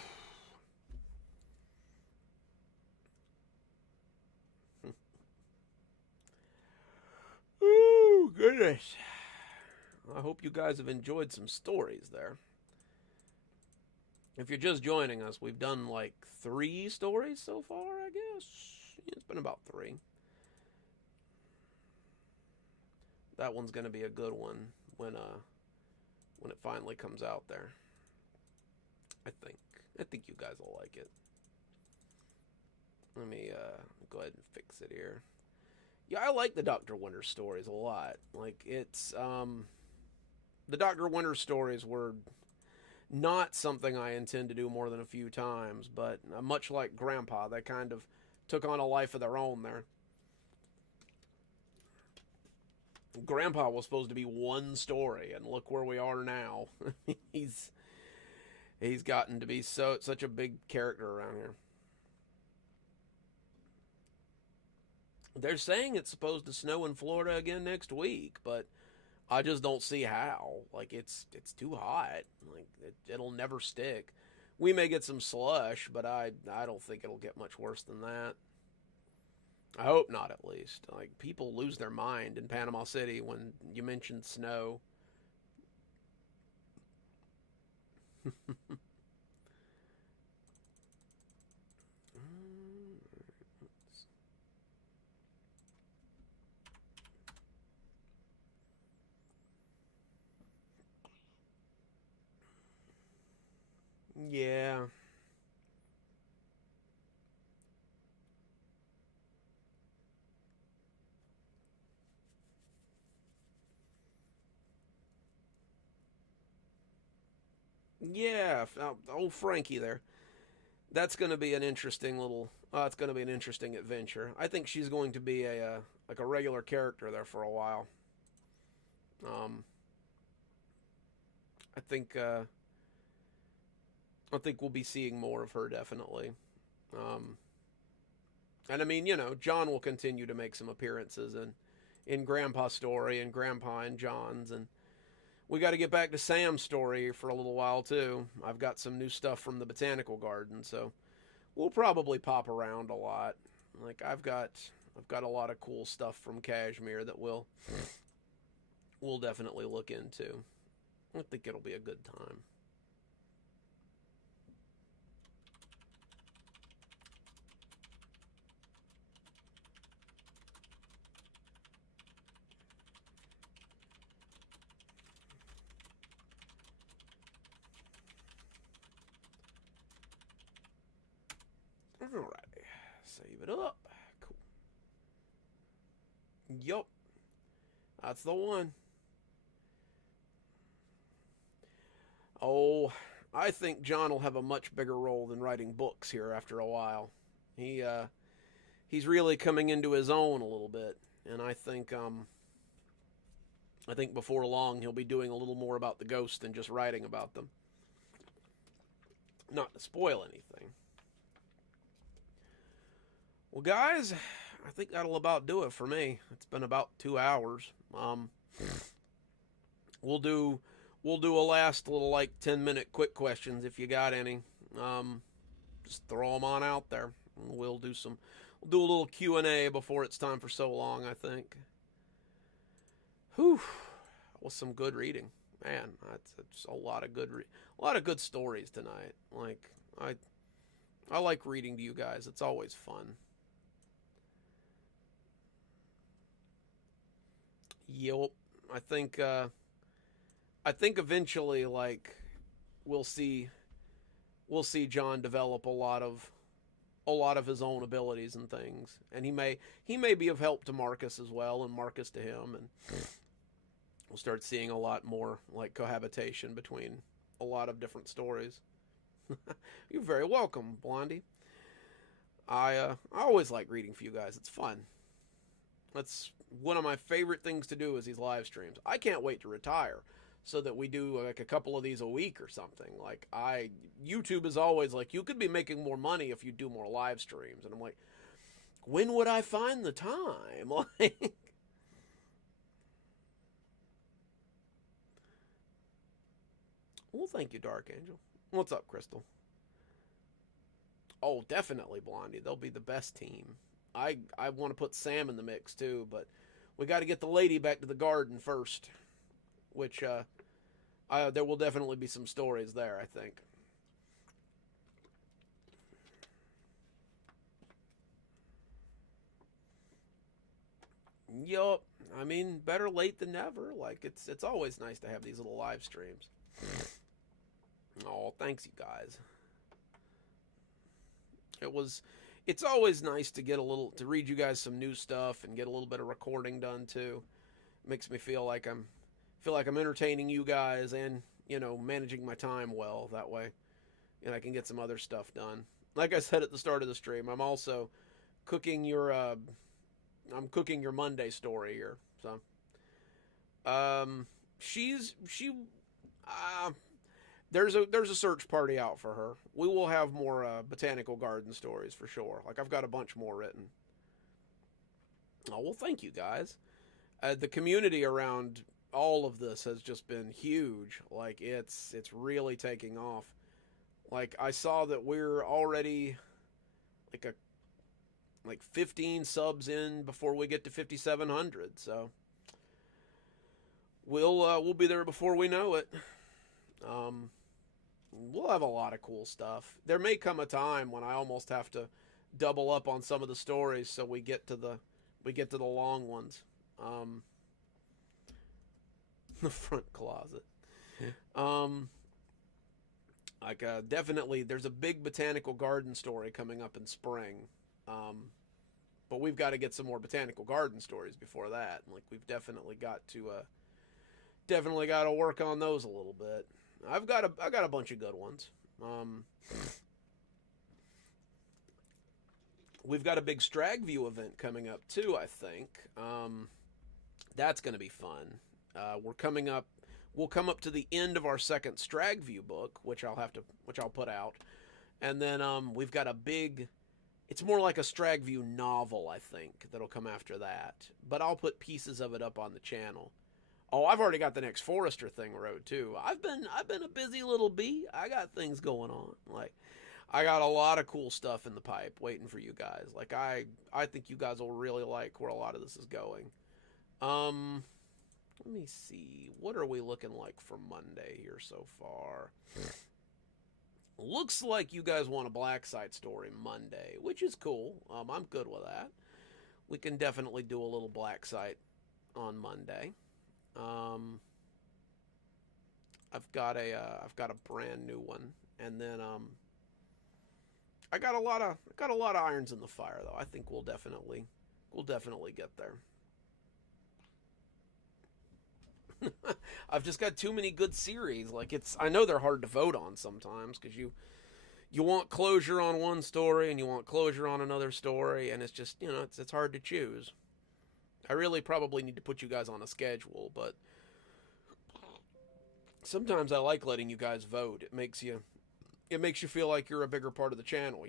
Ooh, goodness. I hope you guys have enjoyed some stories there. If you're just joining us, we've done like 3 stories so far, I guess. It's been about 3. That one's going to be a good one when it finally comes out there. I think. I think you guys will like it. Let me go ahead and fix it here. Yeah, I like the Dr. Winter stories a lot. Like, it's the Dr. Winter stories were not something I intend to do more than a few times, but much like Grandpa, they kind of took on a life of their own there. Grandpa was supposed to be one story, and look where we are now. he's he's gotten to be such a big character around here. They're saying it's supposed to snow in Florida again next week, but I just don't see how. Like, it's too hot. Like, it'll never stick. We may get some slush, but I don't think it'll get much worse than that. I hope not, at least. Like, people lose their mind in Panama City when you mention snow. Yeah. Yeah, old Frankie there. That's going to be an interesting little. It's going to be an interesting adventure. I think she's going to be a like a regular character there for a while. Um, I think I think we'll be seeing more of her definitely. Um, and I mean, John will continue to make some appearances in Grandpa's story and Grandpa and John's, and we got to get back to Sam's story for a little while too. I've got some new stuff from the botanical garden, so we'll probably pop around a lot. Like, I've got a lot of cool stuff from Kashmir that we'll definitely look into. I think it'll be a good time. Alright, save it up. Cool. Yup, that's the one. Oh, I think John will have a much bigger role than writing books here after a while. He's really coming into his own a little bit, and I think before long he'll be doing a little more about the ghosts than just writing about them. Not to spoil anything. Well, guys, I think that'll about do it for me. It's been about 2 hours. We'll do we'll do a last little like 10-minute quick questions if you got any. Just throw them on out there. We'll do a little Q&A before it's time for so long, I think. Whew. That was some good reading. Man, that's a lot of a lot of good stories tonight. Like, I like reading to you guys. It's always fun. Yep. I think I think eventually, like, we'll see we'll see John develop a lot of his own abilities and things, and he may be of help to Marcus as well, and Marcus to him, and we'll start seeing a lot more like cohabitation between a lot of different stories. You're very welcome, Blondie. I always like reading for you guys. It's fun. That's one of my favorite things to do is these live streams. I can't wait to retire so that we do like a couple of these a week or something. Like, YouTube is always like, you could be making more money if you do more live streams. And I'm like, when would I find the time? Like, well, thank you, Dark Angel. What's up, Crystal? Oh, definitely Blondie. They'll be the best team. I want to put Sam in the mix too, but we got to get the lady back to the garden first, which there will definitely be some stories there, I think. Yup. I mean, better late than never. Like it's always nice to have these little live streams. Oh, thanks you guys. It's always nice to get to read you guys some new stuff and get a little bit of recording done too. Makes me feel like I'm entertaining you guys and, managing my time well that way. And I can get some other stuff done. Like I said at the start of the stream, I'm also cooking I'm cooking your Monday story here. So, she there's a search party out for her. We will have more botanical garden stories for sure. Like I've got a bunch more written. Oh, well, thank you guys. The community around all of this has just been huge. Like it's really taking off. Like I saw that we're already like 15 subs in before we get to 5,700. So we'll be there before we know it. We'll have a lot of cool stuff. There may come a time when I almost have to double up on some of the stories so we get to the long ones. The front closet. Definitely there's a big botanical garden story coming up in spring. But we've got to get some more botanical garden stories before that. Like we've definitely got to work on those a little bit. I got a bunch of good ones. We've got a big Stragview event coming up too, I think. That's going to be fun. We'll come up to the end of our second Stragview book, which I'll put out. And then we've got it's more like a Stragview novel, I think, that'll come after that. But I'll put pieces of it up on the channel. Oh, I've already got the next Forrester thing wrote too. I've been a busy little bee. I got things going on. Like I got a lot of cool stuff in the pipe waiting for you guys. Like I think you guys will really like where a lot of this is going. Let me see. What are we looking like for Monday here so far? Looks like you guys want a black site story Monday, which is cool. I'm good with that. We can definitely do a little black site on Monday. I've got a brand new one, and then I got a lot of irons in the fire though. I think we'll definitely get there. I've just got too many good series. Like I know they're hard to vote on sometimes because you want closure on one story and you want closure on another story, and it's just it's hard to choose. I really probably need to put you guys on a schedule, but sometimes I like letting you guys vote. It makes you feel like you're a bigger part of the channel,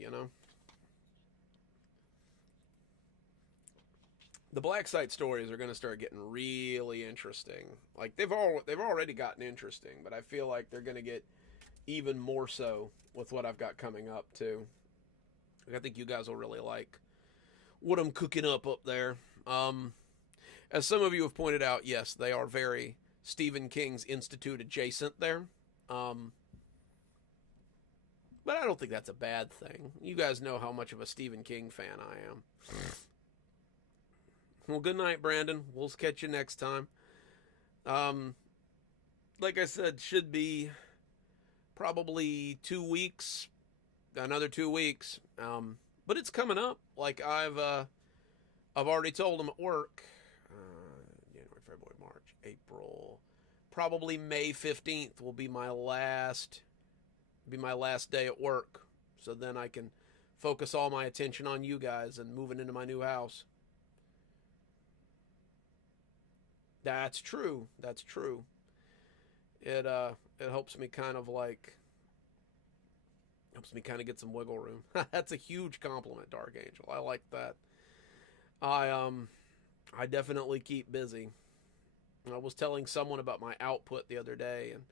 The black site stories are going to start getting really interesting. Like they've already gotten interesting, but I feel like they're going to get even more so with what I've got coming up too. I think you guys will really like what I'm cooking up there. As some of you have pointed out, yes, they are very Stephen King's Institute adjacent there. But I don't think that's a bad thing. You guys know how much of a Stephen King fan I am. Well, good night, Brandon. We'll catch you next time. Like I said, should be probably 2 weeks, another 2 weeks. But it's coming up. Like I've already told them at work. January, February, March, April. Probably May 15th will be my last day at work. So then I can focus all my attention on you guys and moving into my new house. That's true. It helps me kind of get some wiggle room. That's a huge compliment, Dark Angel. I like that. I definitely keep busy. I was telling someone about my output the other day, and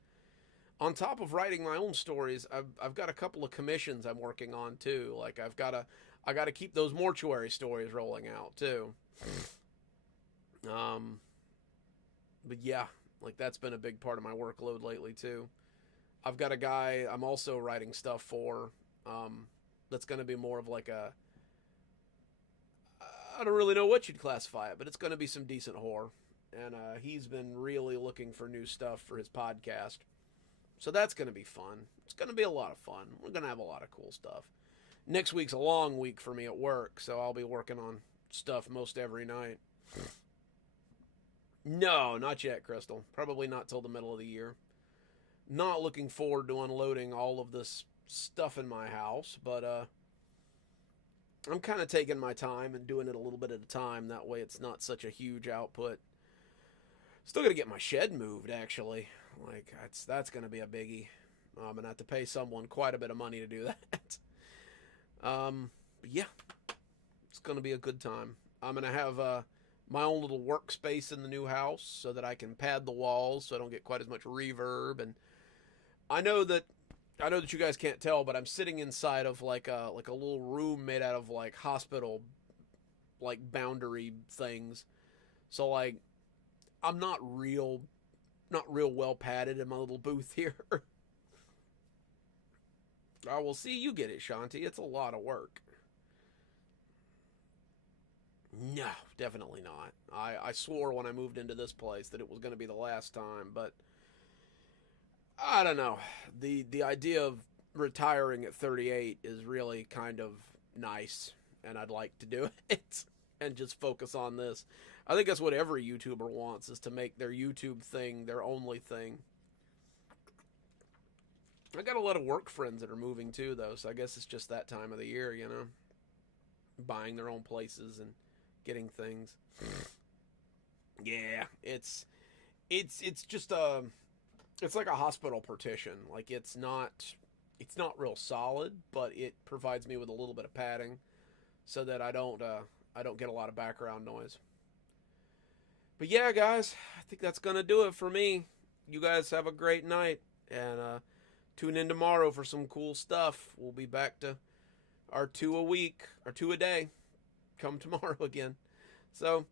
on top of writing my own stories, I've got a couple of commissions I'm working on too. Like I gotta keep those mortuary stories rolling out too. But yeah, like that's been a big part of my workload lately too. I've got a guy I'm also writing stuff for, that's going to be more of like a I don't really know what you'd classify it, but it's going to be some decent horror. And he's been really looking for new stuff for his podcast. So that's going to be fun. It's going to be a lot of fun. We're going to have a lot of cool stuff. Next week's a long week for me at work, so I'll be working on stuff most every night. No, not yet, Crystal. Probably not till the middle of the year. Not looking forward to unloading all of this stuff in my house, but I'm kind of taking my time and doing it a little bit at a time. That way it's not such a huge output. Still got to get my shed moved, actually. Like, that's going to be a biggie. I'm going to have to pay someone quite a bit of money to do that. But yeah, it's going to be a good time. I'm going to have my own little workspace in the new house so that I can pad the walls so I don't get quite as much reverb. And I know that you guys can't tell, but I'm sitting inside of like a little room made out of like hospital like boundary things. So like I'm not real well padded in my little booth here. I will see you get it, Shanti. It's a lot of work. No, definitely not. I swore when I moved into this place that it was going to be the last time, but I don't know. The idea of retiring at 38 is really kind of nice, and I'd like to do it and just focus on this. I think that's what every YouTuber wants, is to make their YouTube thing their only thing. I got a lot of work friends that are moving too, though, so I guess it's just that time of the year, you know? Buying their own places and getting things. Yeah, it's just it's like a hospital partition. Like it's not real solid, but it provides me with a little bit of padding so that I don't get a lot of background noise. But yeah, guys, I think that's gonna do it for me. You guys have a great night, and tune in tomorrow for some cool stuff. We'll be back to our 2 a week, or 2 a day, come tomorrow again. So,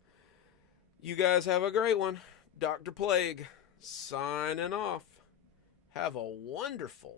you guys have a great one. Dr. Plague, signing off. Have a wonderful